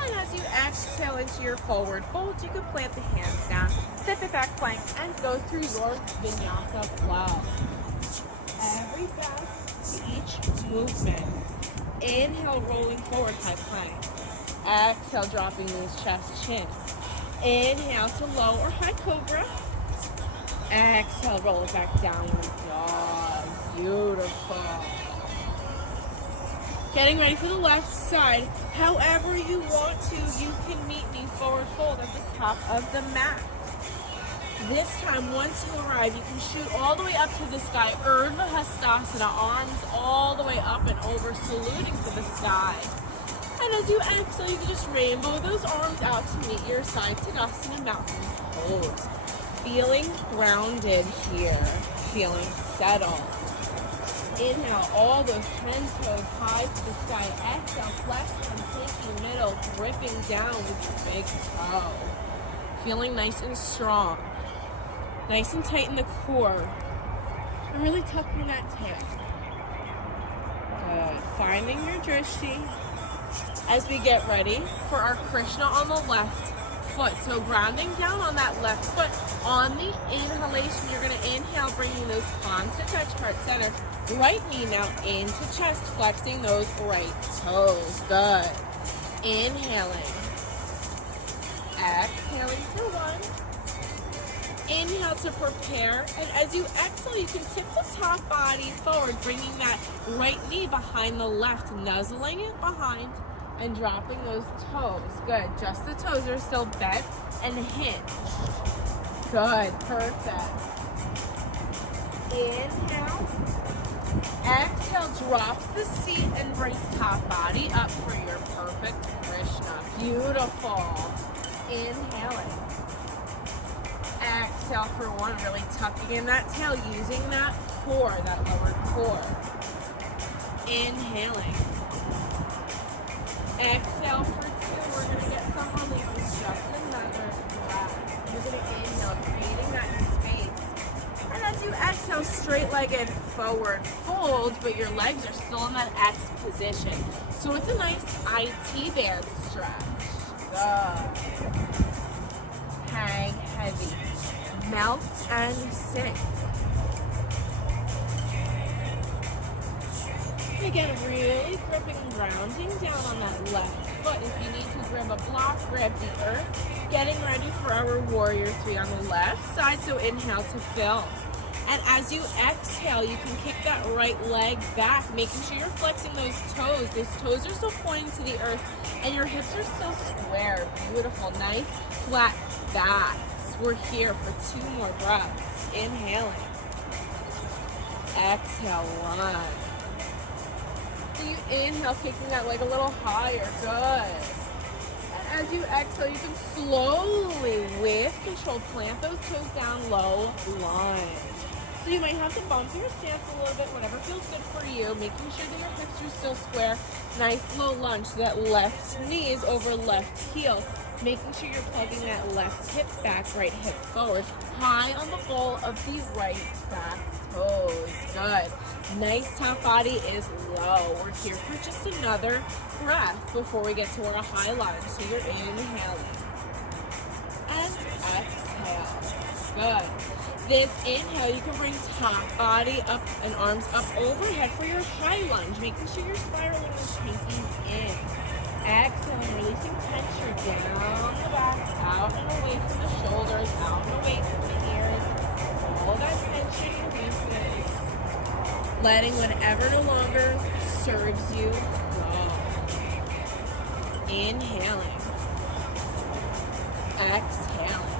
And as you exhale into your forward fold, you can plant the hands down, step it back plank, and go through your vinyasa flow. Every breath to each movement. Inhale, rolling forward, high plank. Exhale, dropping these chest, chin. Inhale to low or high cobra. Exhale, roll it back downward dog. Beautiful. Getting ready for the left side. However you want to, you can meet me forward fold at the top of the mat. This time, once you arrive, you can shoot all the way up to the sky. Urdhva Hastasana, arms all the way up and over, saluting to the sky. And as you exhale, you can just rainbow those arms out to meet your side Tadasana mountain pose. Feeling grounded here, feeling settled. Inhale, all those 10 toes high to the sky. Exhale, flex and pinky middle, gripping down with your big toe. Feeling nice and strong. Nice and tight in the core. And really tucking that tail. Good. Finding your drishti as we get ready for our Krishna on the left foot. So grounding down on that left foot. On the inhalation, you're going to inhale, bringing those palms to touch heart center. Right knee now into chest, flexing those right toes. Good. Inhaling. Exhaling for one. Inhale to prepare. And as you exhale, you can tip the top body forward, bringing that right knee behind the left, nuzzling it behind and dropping those toes. Good. Just the toes are still bent and hinge. Good. Perfect. Inhale. Exhale, drops the seat and brings top body up for your perfect Krishna. Beautiful. Inhaling. Exhale for one, really tucking in that tail, using that core, that lower core. Inhaling. Exhale for two. We're going to get some relief with just another breath. You're going to inhale, creating that space. And as you exhale, straight-legged forward fold, but your legs are still in that X position. So it's a nice IT band stretch. Good. Hang heavy. Melt and sink. Again, really gripping and grounding down on that left foot. If you need to grab a block, grab the earth. Getting ready for our warrior three on the left side. So inhale to fill. And as you exhale, you can kick that right leg back, making sure you're flexing those toes. Those toes are still pointing to the earth, and your hips are still square. Beautiful. Nice, flat backs. We're here for two more breaths. Inhaling. Exhale, one. So you inhale, kicking that leg a little higher. Good. And as you exhale, you can slowly, with control, plant those toes down low, lunge. So you might have to bump your stance a little bit, whatever feels good for you, making sure that your hips are still square. Nice low lunge, so that left knee is over left heel. Making sure you're plugging that left hip back, right hip forward. High on the ball of the right back toes. Good. Nice top body is low. We're here for just another breath before we get to our high lunge. So you're inhaling. And exhale. Good. This inhale, you can bring top body up and arms up overhead for your high lunge, making sure you're spiraling those pinkies in. Exhale, releasing tension down the back, out and away from the shoulders, out and away from the ears. All that tension releases. Letting whatever no longer serves you go. Inhaling. Exhaling.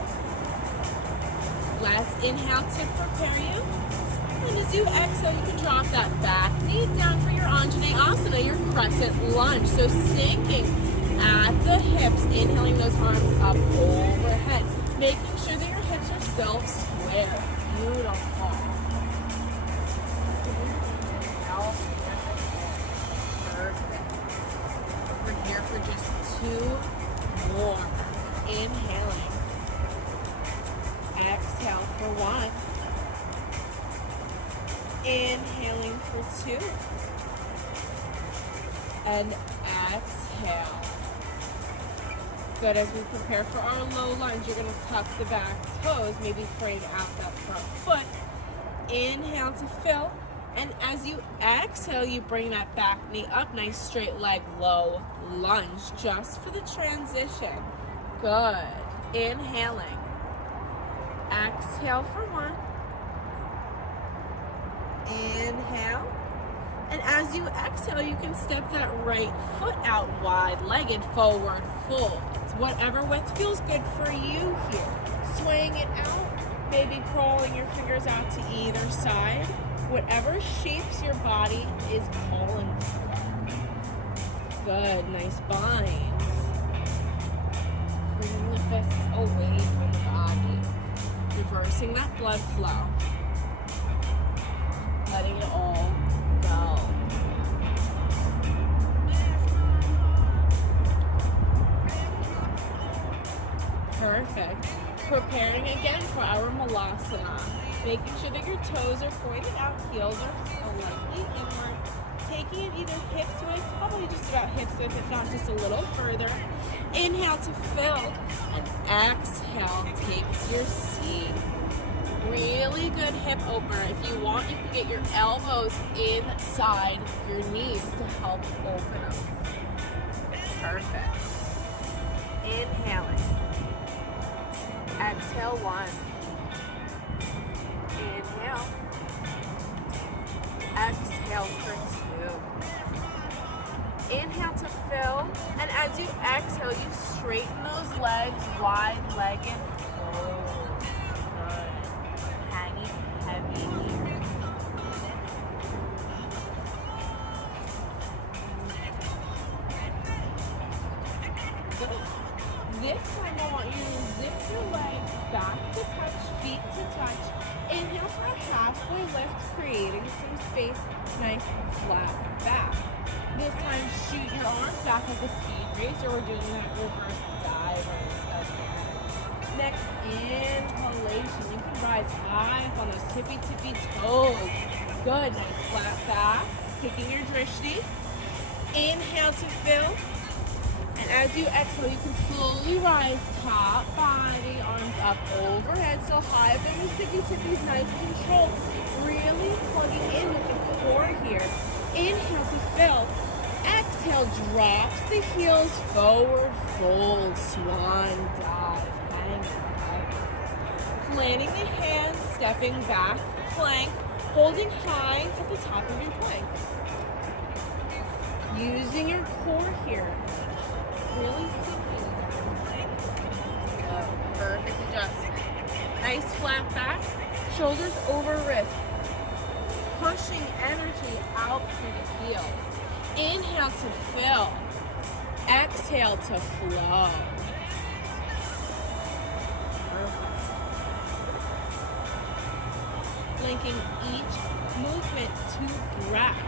Last inhale to prepare you. And as you exhale, you can drop that back knee down for your Anjane Asana, your crescent lunge. So sinking at the hips, inhaling those arms up overhead, making sure that your hips are still square. Beautiful. Perfect. We're here for just two more. Inhaling. Exhale for one. Inhaling for two. And exhale. Good. As we prepare for our low lunge, you're going to tuck the back toes, maybe frame out that front foot. Inhale to fill. And as you exhale, you bring that back knee up. Nice straight leg, low lunge, just for the transition. Good. Inhaling. Exhale for one. Inhale. And as you exhale, you can step that right foot out wide-legged, forward fold. It's whatever width feels good for you here. Swaying it out, maybe crawling your fingers out to either side. Whatever shapes your body is calling for. Good, nice bind. Bringing the fists away from the body. Reversing that blood flow. Letting it all for our malasana. Making sure that your toes are pointed out, heels are lightly inward. Taking it either hips width, probably just about hips width, if not just a little further. Inhale to fill, and exhale takes your seat. Really good hip opener. If you want, you can get your elbows inside your knees to help open up. Perfect. Inhaling. Exhale, 1. Inhale. Exhale for 2. Inhale to fill, and as you exhale, you straighten those legs, wide-legged forward. Good. Hanging heavy here. Good. This time I want you to zip your legs back to touch, feet to touch. Inhale for a halfway lift, creating some space, nice flat back. This time shoot your arms back like a speed racer. We're doing that reverse dive on this. Next inhalation, you can rise high up on those tippy toes. Good, nice flat back. Taking your drishti. Inhale to fill. And as you exhale, you can slowly rise top body, arms up overhead, so high up in the tippies, nice control. Really plugging in with the core here. Inhale to fill. Exhale, drops the heels forward, fold, swan dive, hang up. Planting the hands, stepping back, plank, holding high at the top of your plank. Using your core here. Really sinking. Perfect adjustment. Nice flat back, shoulders over wrist. Pushing energy out through the heels. Inhale to fill. Exhale to flow. Linking each movement to breath.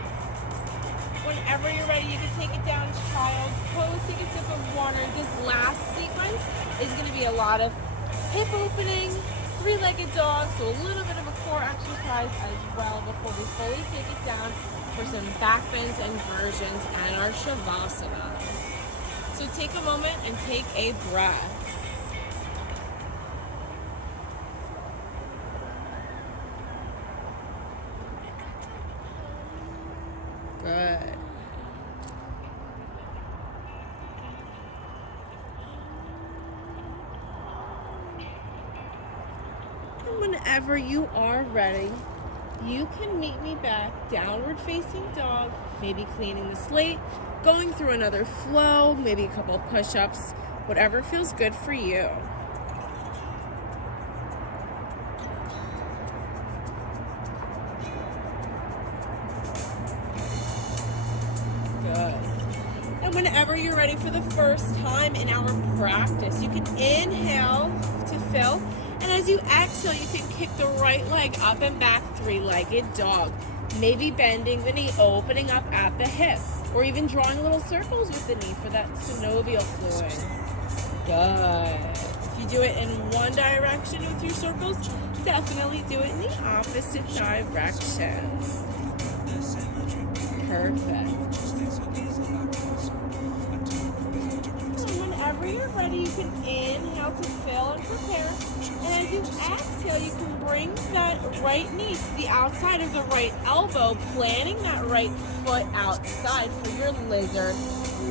Whenever you're ready, you can take it down to child's pose, take a sip of water. This last sequence is going to be a lot of hip opening, three-legged dog, so a little bit of a core exercise as well before we fully take it down for some back bends and inversions and our shavasana. So take a moment and take a breath. Good. And whenever you are ready, you can meet me back, downward facing dog, maybe cleaning the slate, going through another flow, maybe a couple of push-ups, whatever feels good for you. Good. And whenever you're ready for the first time in our practice, you can inhale to fill. And as you exhale, you can kick the right leg up and back, three-legged dog. Maybe bending the knee, opening up at the hip, or even drawing little circles with the knee for that synovial fluid. Good. If you do it in one direction with your circles, definitely do it in the opposite direction. Perfect. Whenever you're ready, you can inhale to fill and prepare. And as you exhale, you can bring that right knee to the outside of the right elbow, planting that right foot outside for your lizard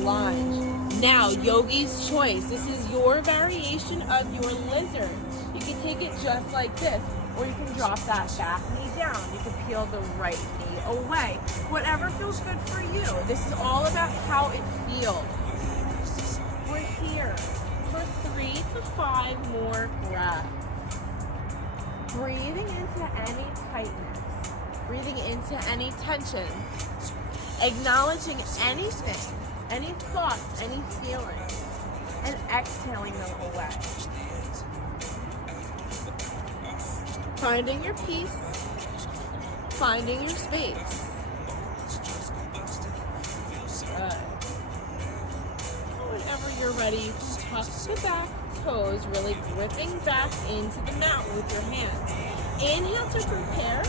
lunge. Now, yogi's choice. This is your variation of your lizard. You can take it just like this, or you can drop that back knee down. You can peel the right knee away. Whatever feels good for you. This is all about how it feels. We're here for 3 to 5 more breaths. Breathing into any tightness, breathing into any tension, acknowledging anything, any thoughts, any feelings, and exhaling them away. Finding your peace, finding your space. Good. Whenever you're ready, tuck the back, toes, really gripping back into the mat with your hands. Inhale to prepare,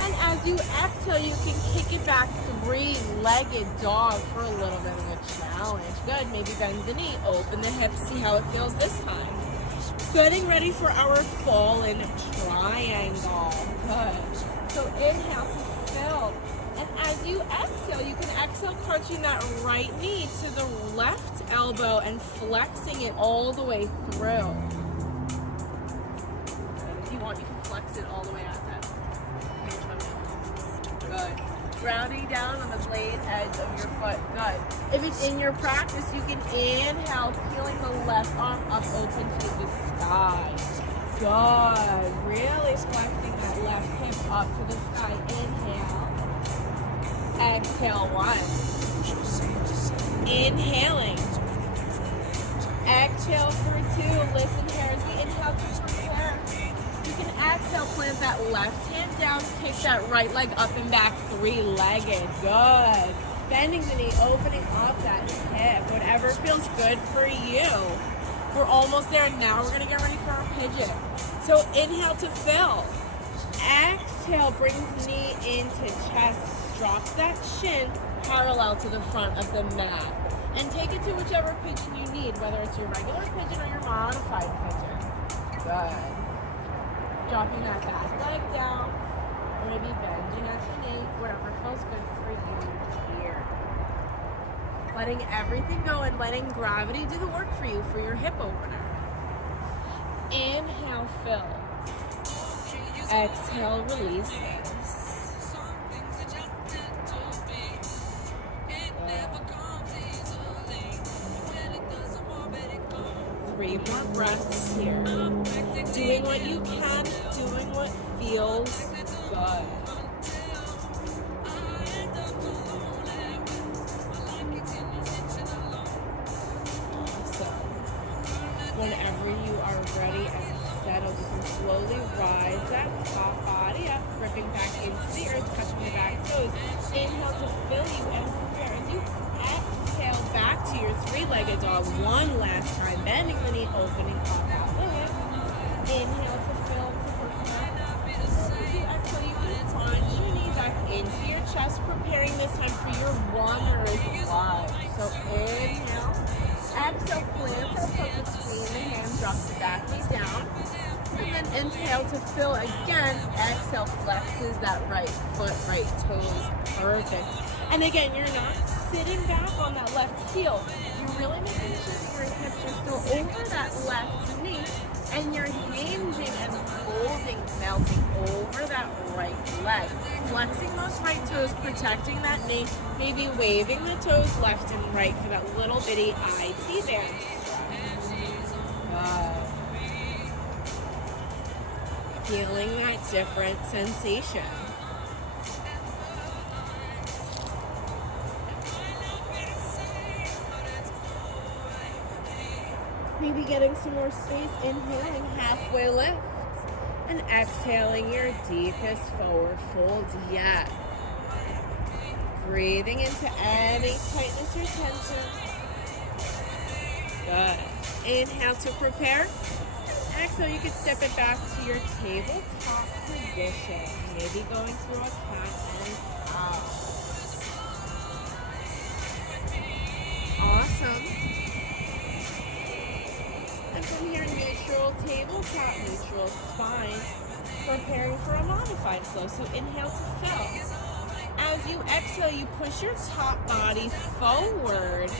and as you exhale, you can kick it back, three-legged dog for a little bit of a challenge. Good, maybe bend the knee, open the hips, see how it feels this time. Getting ready for our fallen triangle. Good. So inhale to fill. And as you exhale, you can exhale crunching that right knee to the left elbow and flexing it all the way through. If you want, you can flex it all the way out that. Good. Grounding down on the blade edge of your foot. Good. If it's in your practice, you can inhale, peeling the left arm up open to the sky. Good. Really flexing that left hip up to the sky. Inhale. Exhale, one. Inhaling. Exhale for two. Listen here as we inhale to prepare. You can exhale, plant that left hand down, kick that right leg up and back, three-legged. Good. Bending the knee, opening up that hip. Whatever feels good for you. We're almost there. Now we're going to get ready for our pigeon. So inhale to fill. Exhale, brings the knee into chest. Drops that shin parallel to the front of the mat. And take it to whichever pigeon you need, whether it's your regular pigeon or your modified pigeon. Good. Dropping that back leg down, or maybe bending at your knee, whatever feels good for you here. Letting everything go and letting gravity do the work for you for your hip opener. Inhale, fill. Exhale, release. 3 more breaths here. Doing what you can, doing what feels good. Awesome. Whenever you are ready and settled, you can slowly rise that top body up, gripping back into the earth, touching the back toes. Inhale to fill you and prepare as you exhale back to your three-legged dog one last time, bending the knee, opening up out the hip. Inhale to fill to prepare. As you exhale, you can plunge your knee back into your chest, preparing this time for your runner's lunge. So inhale, exhale, plant that foot between the hands, drop the back knee down. And then inhale to fill again. Exhale, flexes that right foot, right toes. Perfect. And again, you're not sitting back on that left heel. You're really making sure that your hips are still over that left knee. And you're hinging and folding, melting over that right leg. Flexing those right toes, protecting that knee. Maybe waving the toes left and right for that little bitty IT there. Feeling that different sensation. Maybe getting some more space, inhaling halfway lift and exhaling your deepest forward fold yet. Breathing into any tightness or tension. Good. Inhale to prepare. Exhale, you can step it back to your tabletop position. Maybe going through a cat and cow. Awesome. And from here, neutral tabletop, neutral spine. Preparing for a modified flow. So inhale to fill. As you exhale, you push your top body forward,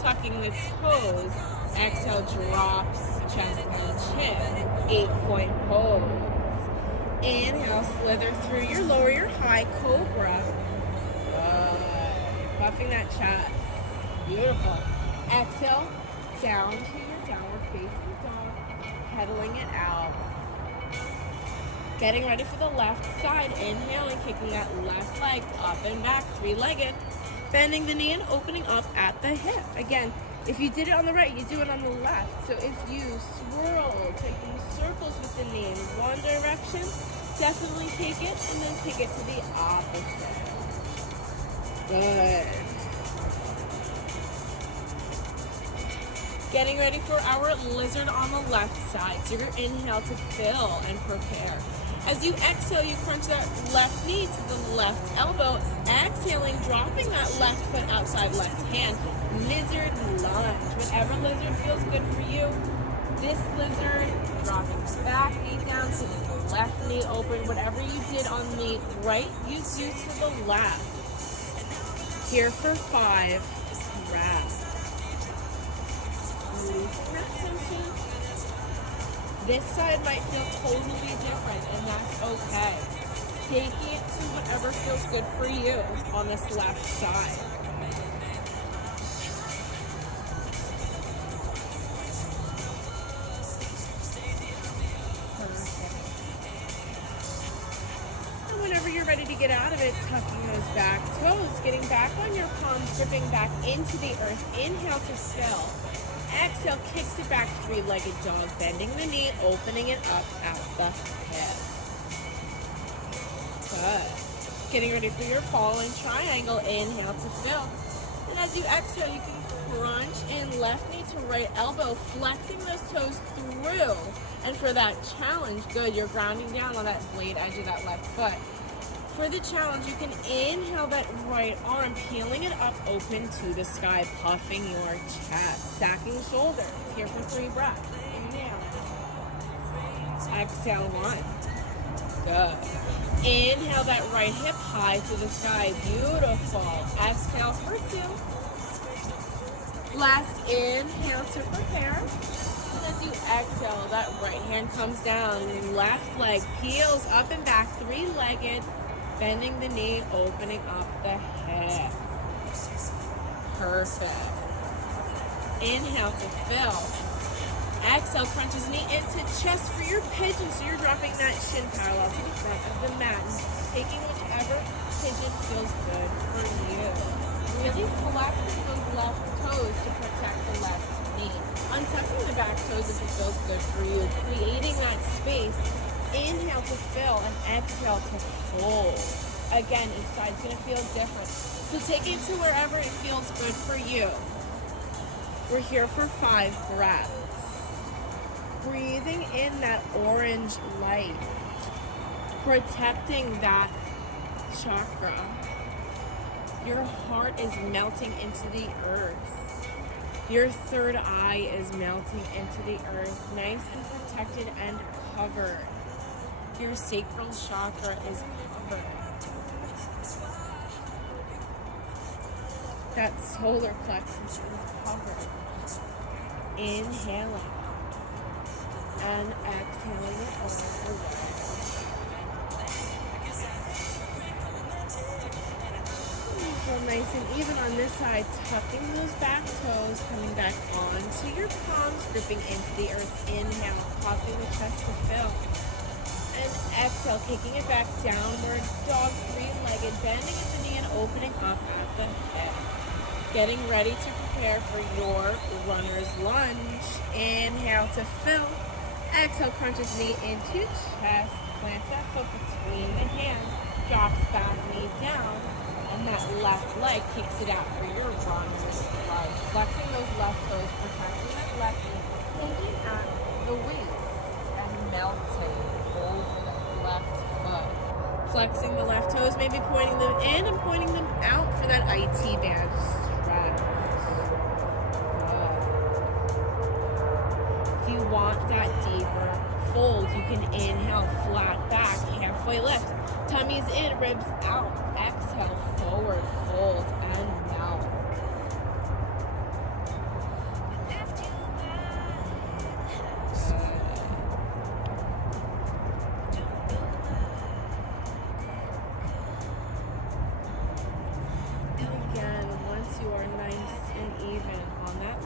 tucking the toes. Exhale, drops chest and chin. 8-point pose. Inhale, slither through your lower, your high cobra. Good. Puffing that chest. Beautiful. Exhale, down to your downward facing dog. Pedaling it out. Getting ready for the left side. Inhaling, kicking that left leg up and back, three-legged. Bending the knee and opening up at the hip. Again, if you did it on the right, you do it on the left. So if you swirl, taking circles with the knee in one direction, definitely take it and then take it to the opposite. Good. Getting ready for our lizard on the left side. So you're going to inhale to fill and prepare. As you exhale, you crunch that left knee to the left elbow. Exhaling, dropping that left foot outside left hand. Lizard lunge. Whatever lizard feels good for you. This lizard, dropping the back knee down to the left knee open. Whatever you did on the right, you do to the left. Here for 5 breaths. This side might feel totally different, and that's okay. Taking it to whatever feels good for you on this left side. Perfect. And whenever you're ready to get out of it, tucking those back toes, getting back on your palms, gripping back into the earth. Inhale to fill. Exhale, kicks it back, 3-legged dog, bending the knee, opening it up at the hip. Good. Getting ready for your falling triangle. Inhale to fill. And as you exhale, you can crunch in left knee to right elbow, flexing those toes through. And for that challenge, good, you're grounding down on that blade edge of that left foot. For the challenge, you can inhale that right arm, peeling it up open to the sky, puffing your chest, stacking shoulders. Here for 3 breaths. Inhale. Exhale 1. Good. Inhale that right hip high to the sky. Beautiful. Exhale for 2. Last inhale to prepare. And as you exhale, that right hand comes down. Left leg peels up and back, 3-legged. Bending the knee, opening up the hip. Perfect. Inhale to fill. Exhale, crunches knee into chest for your pigeon. So you're dropping that shin parallel to the front of the mat. Taking whichever pigeon feels good for you. Really flexing those left toes to protect the left knee. Untucking the back toes if it feels good for you. Creating that space. Inhale to fill and exhale to fold. Again, each side's going to feel different. So take it to wherever it feels good for you. We're here for 5 breaths. Breathing in that orange light. Protecting that chakra. Your heart is melting into the earth. Your third eye is melting into the earth. Nice and protected and covered. Your sacral chakra is covered. That solar plexus is covered. Inhaling and exhaling it over the way. So nice and even on this side, tucking those back toes, coming back onto your palms, gripping into the earth. Inhale, popping the chest to fill. And exhale, kicking it back, downward dog, 3-legged, bending at the knee and opening up at the hip. Getting ready to prepare for your runner's lunge. Inhale to fill. Exhale, crunches knee into chest, plants that foot between the hands, drops back knee down, and that left leg kicks it out for your runner's lunge. Flexing those left toes, protecting that left knee, taking at the waist and melting over the left foot. Flexing the left toes, maybe pointing them in and pointing them out for that IT band stretch. If you want that deeper fold, you can inhale, flat back, halfway lift. Tummy's in, ribs out. Exhale, forward fold and melt.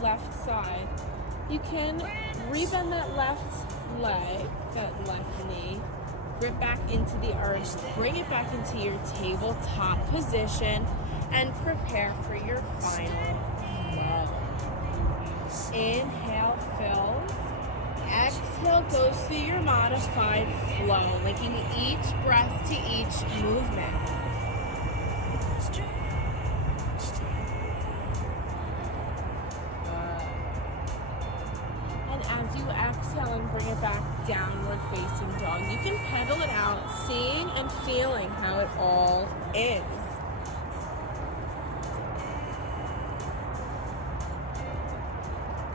Left side, you can rebend that left leg, that left knee, grip back into the earth, bring it back into your tabletop position, and prepare for your final flow. Inhale, fills. Exhale, goes through your modified flow, linking each breath to each movement. seeing and feeling how it all is.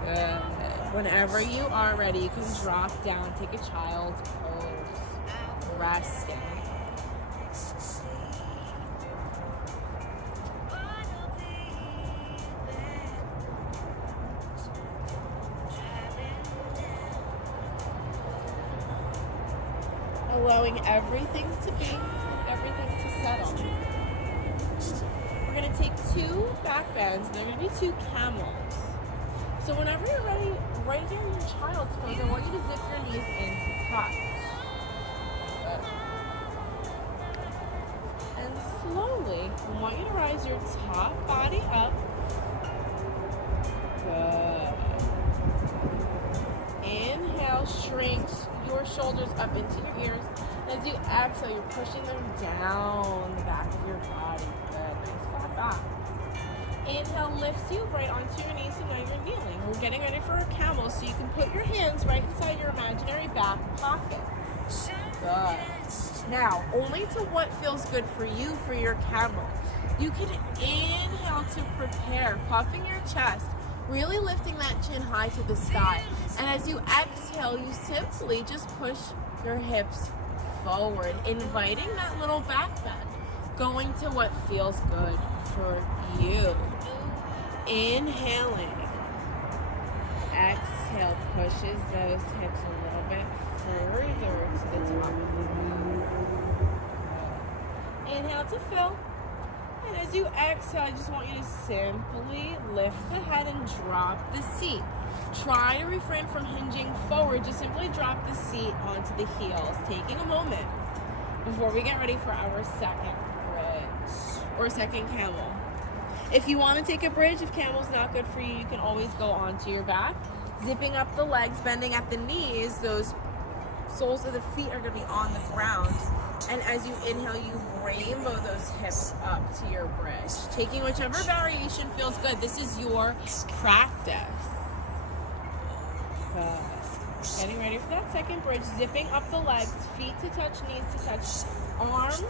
Good. Whenever you are ready, you can drop down, take a child's pose, resting. Allowing everything to be and everything to settle. We're going to take 2 back bends, and they're going to be 2 camels. So whenever you're ready, right here in your child's pose, I want you to zip your knees into touch. Good. And slowly, I want you to rise your top body up. Good. Inhale, shrinks your shoulders up into your ears. As you exhale, you're pushing them down the back of your body. Good. Nice flat back. Inhale lifts you right onto your knees, and now you're kneeling. We're getting ready for a camel, so you can put your hands right inside your imaginary back pocket. Good. Now, only to what feels good for you for your camel. You can inhale to prepare, puffing your chest, really lifting that chin high to the sky. And as you exhale, you simply just push your hips forward, inviting that little back bend, going to what feels good for you. Inhaling. Exhale pushes those hips a little bit further to the top. Inhale to fill. And as you exhale, I just want you to simply lift the head and drop the seat. Try to refrain from hinging forward. Just simply drop the seat onto the heels, taking a moment before we get ready for our second bridge or second camel. If you want to take a bridge, if camel's not good for you, you can always go onto your back, zipping up the legs, bending at the knees. Those soles of the feet are going to be on the ground. And as you inhale, you rainbow those hips up to your bridge, taking whichever variation feels good. This is your practice. Good. Getting ready for that second bridge, zipping up the legs, feet to touch, knees to touch, arms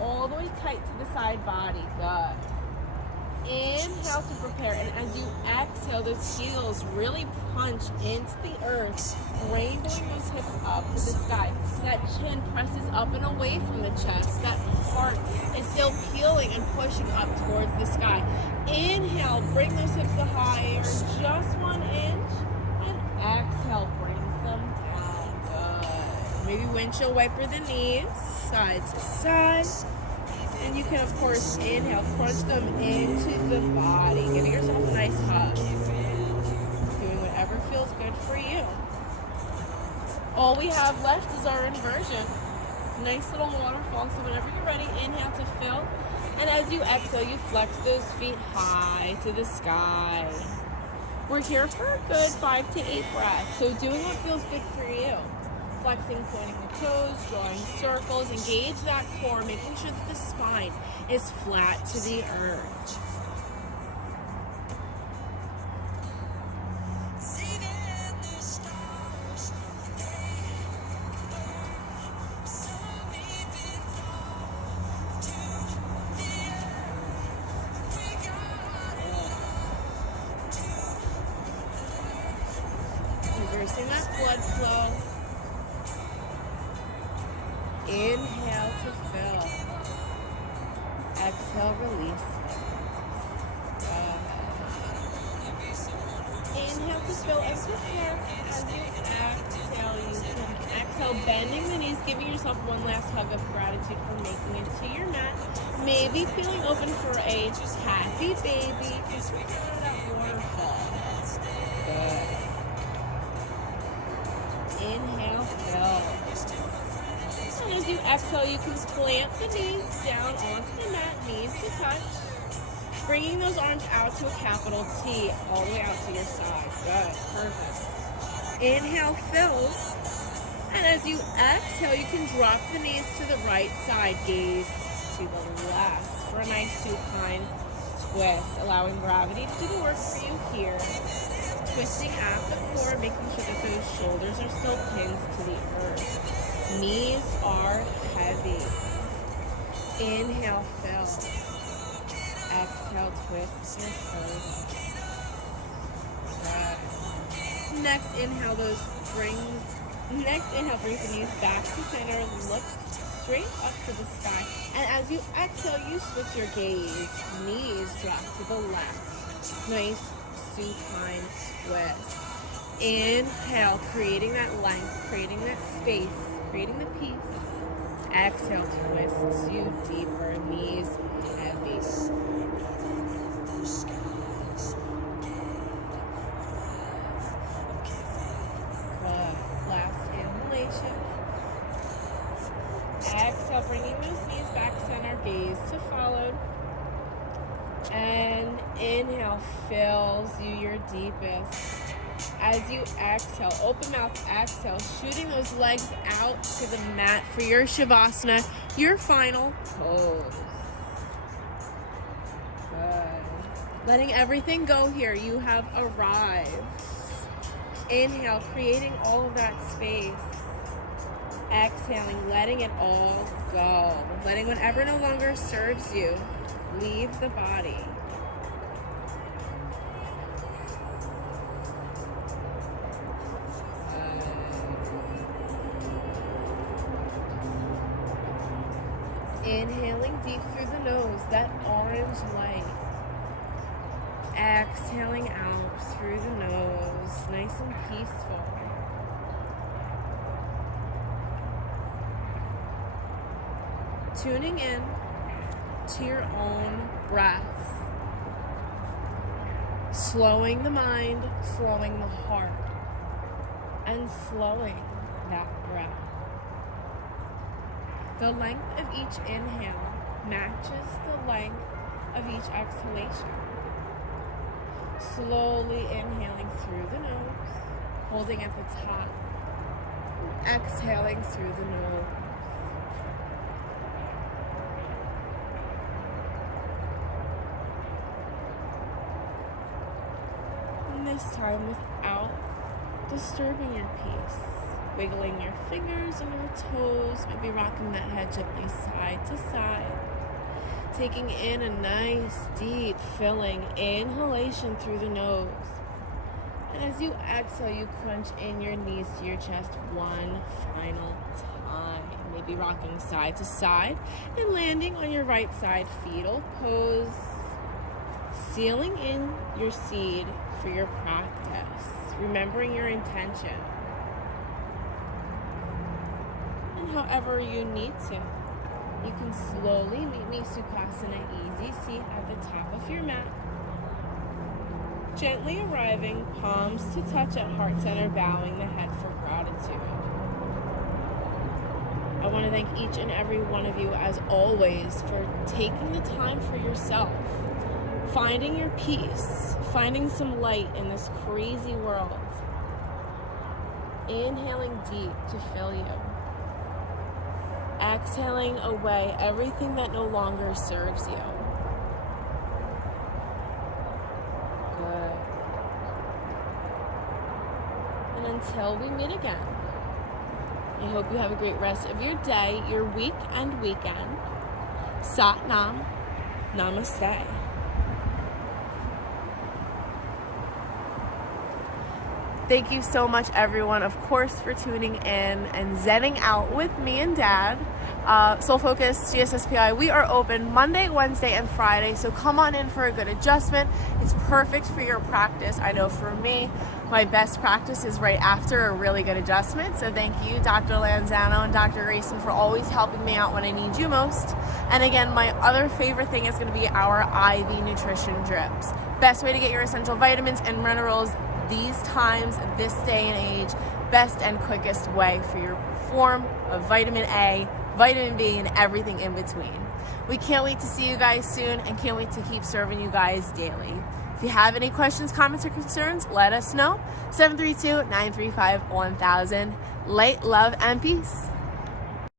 all the way tight to the side body. Good. Inhale to prepare, and as you exhale, those heels really punch into the earth, rainbowing those hips up to the sky. That chin presses up and away from the chest. That heart is still peeling and pushing up towards the sky. Inhale, bring those hips to higher, just 1 inch, and exhale, brings them down. Good. Maybe windshield wiper the knees, side to side. And you can, of course, inhale, crunch them into the body, giving yourself a nice hug. Doing whatever feels good for you. All we have left is our inversion. Nice little waterfall. So whenever you're ready, inhale to fill. And as you exhale, you flex those feet high to the sky. We're here for a good 5 to 8 breaths. So doing what feels good for you. Flexing, pointing the toes, drawing circles, engage that core, making sure that the spine is flat to the earth. Reversing that blood flow. Inhale to fill. Exhale, release. Inhale to fill and prepare. As you exhale, you can exhale, bending the knees, giving yourself one last hug of gratitude for making it to your mat. Maybe feeling open for a happy baby. Just reach out that waterfall. Good. Inhale, fill. And as you exhale, you can plant the knees down onto the mat, knees to touch. Bringing those arms out to a capital T, all the way out to your side. Good, perfect. Inhale, fills. And as you exhale, you can drop the knees to the right side, gaze to the left for a nice supine twist, allowing gravity to do the work for you here. Twisting at the core, making sure that those shoulders are still pinned to the earth. Knees are heavy. Inhale, fill. Exhale, twist your toes. Good. Next inhale brings the knees back to center. Look straight up to the sky. And as you exhale, you switch your gaze. Knees drop to the left. Nice supine twist. Inhale, creating that length, creating that space, creating the peace. Exhale, twists you deeper, knees heavy. Good. Last inhalation. Exhale, bringing those knees back center, gaze to follow. And inhale fills you your deepest. As you exhale, open mouth, exhale, shooting those legs out to the mat for your Shavasana, your final pose. Good. Letting everything go here. You have arrived. Inhale, creating all of that space. Exhaling, letting it all go. Letting whatever no longer serves you leave the body. Inhaling deep through the nose, that orange light. Exhaling out through the nose, nice and peaceful. Tuning in to your own breath. Slowing the mind, slowing the heart, and slowing that breath. The length of each inhale matches the length of each exhalation. Slowly inhaling through the nose, holding at the top, exhaling through the nose. And this time without disturbing your peace. Wiggling your fingers and your toes, maybe rocking that head gently side to side. Taking in a nice, deep, filling inhalation through the nose. And as you exhale, you crunch in your knees to your chest one final time. Maybe rocking side to side and landing on your right side, fetal pose. Sealing in your seed for your practice. Remembering your intention. However you need to. You can slowly meet me Sukhasana, easy seat at the top of your mat. Gently arriving, palms to touch at heart center, bowing the head for gratitude. I want to thank each and every one of you, as always, for taking the time for yourself, finding your peace, finding some light in this crazy world. Inhaling deep to fill you. Exhaling away everything that no longer serves you. Good. And until we meet again, I hope you have a great rest of your day, your week and weekend. Sat Nam. Namaste. Thank you so much, everyone, of course, for tuning in and zenning out with me and Dad. Soul Focus GSSPI, we are open Monday, Wednesday, and Friday, so come on in for a good adjustment. It's perfect for your practice. I know for me, my best practice is right after a really good adjustment, so thank you, Dr. Lanzano and Dr. Grayson, for always helping me out when I need you most. And again, my other favorite thing is going to be our IV nutrition drips. Best way to get your essential vitamins and minerals these times, this day and age, best and quickest way for your form of vitamin A, vitamin B, and everything in between. We can't wait to see you guys soon and can't wait to keep serving you guys daily. If you have any questions, comments, or concerns, let us know. 732-935-1000. Light, love, and peace.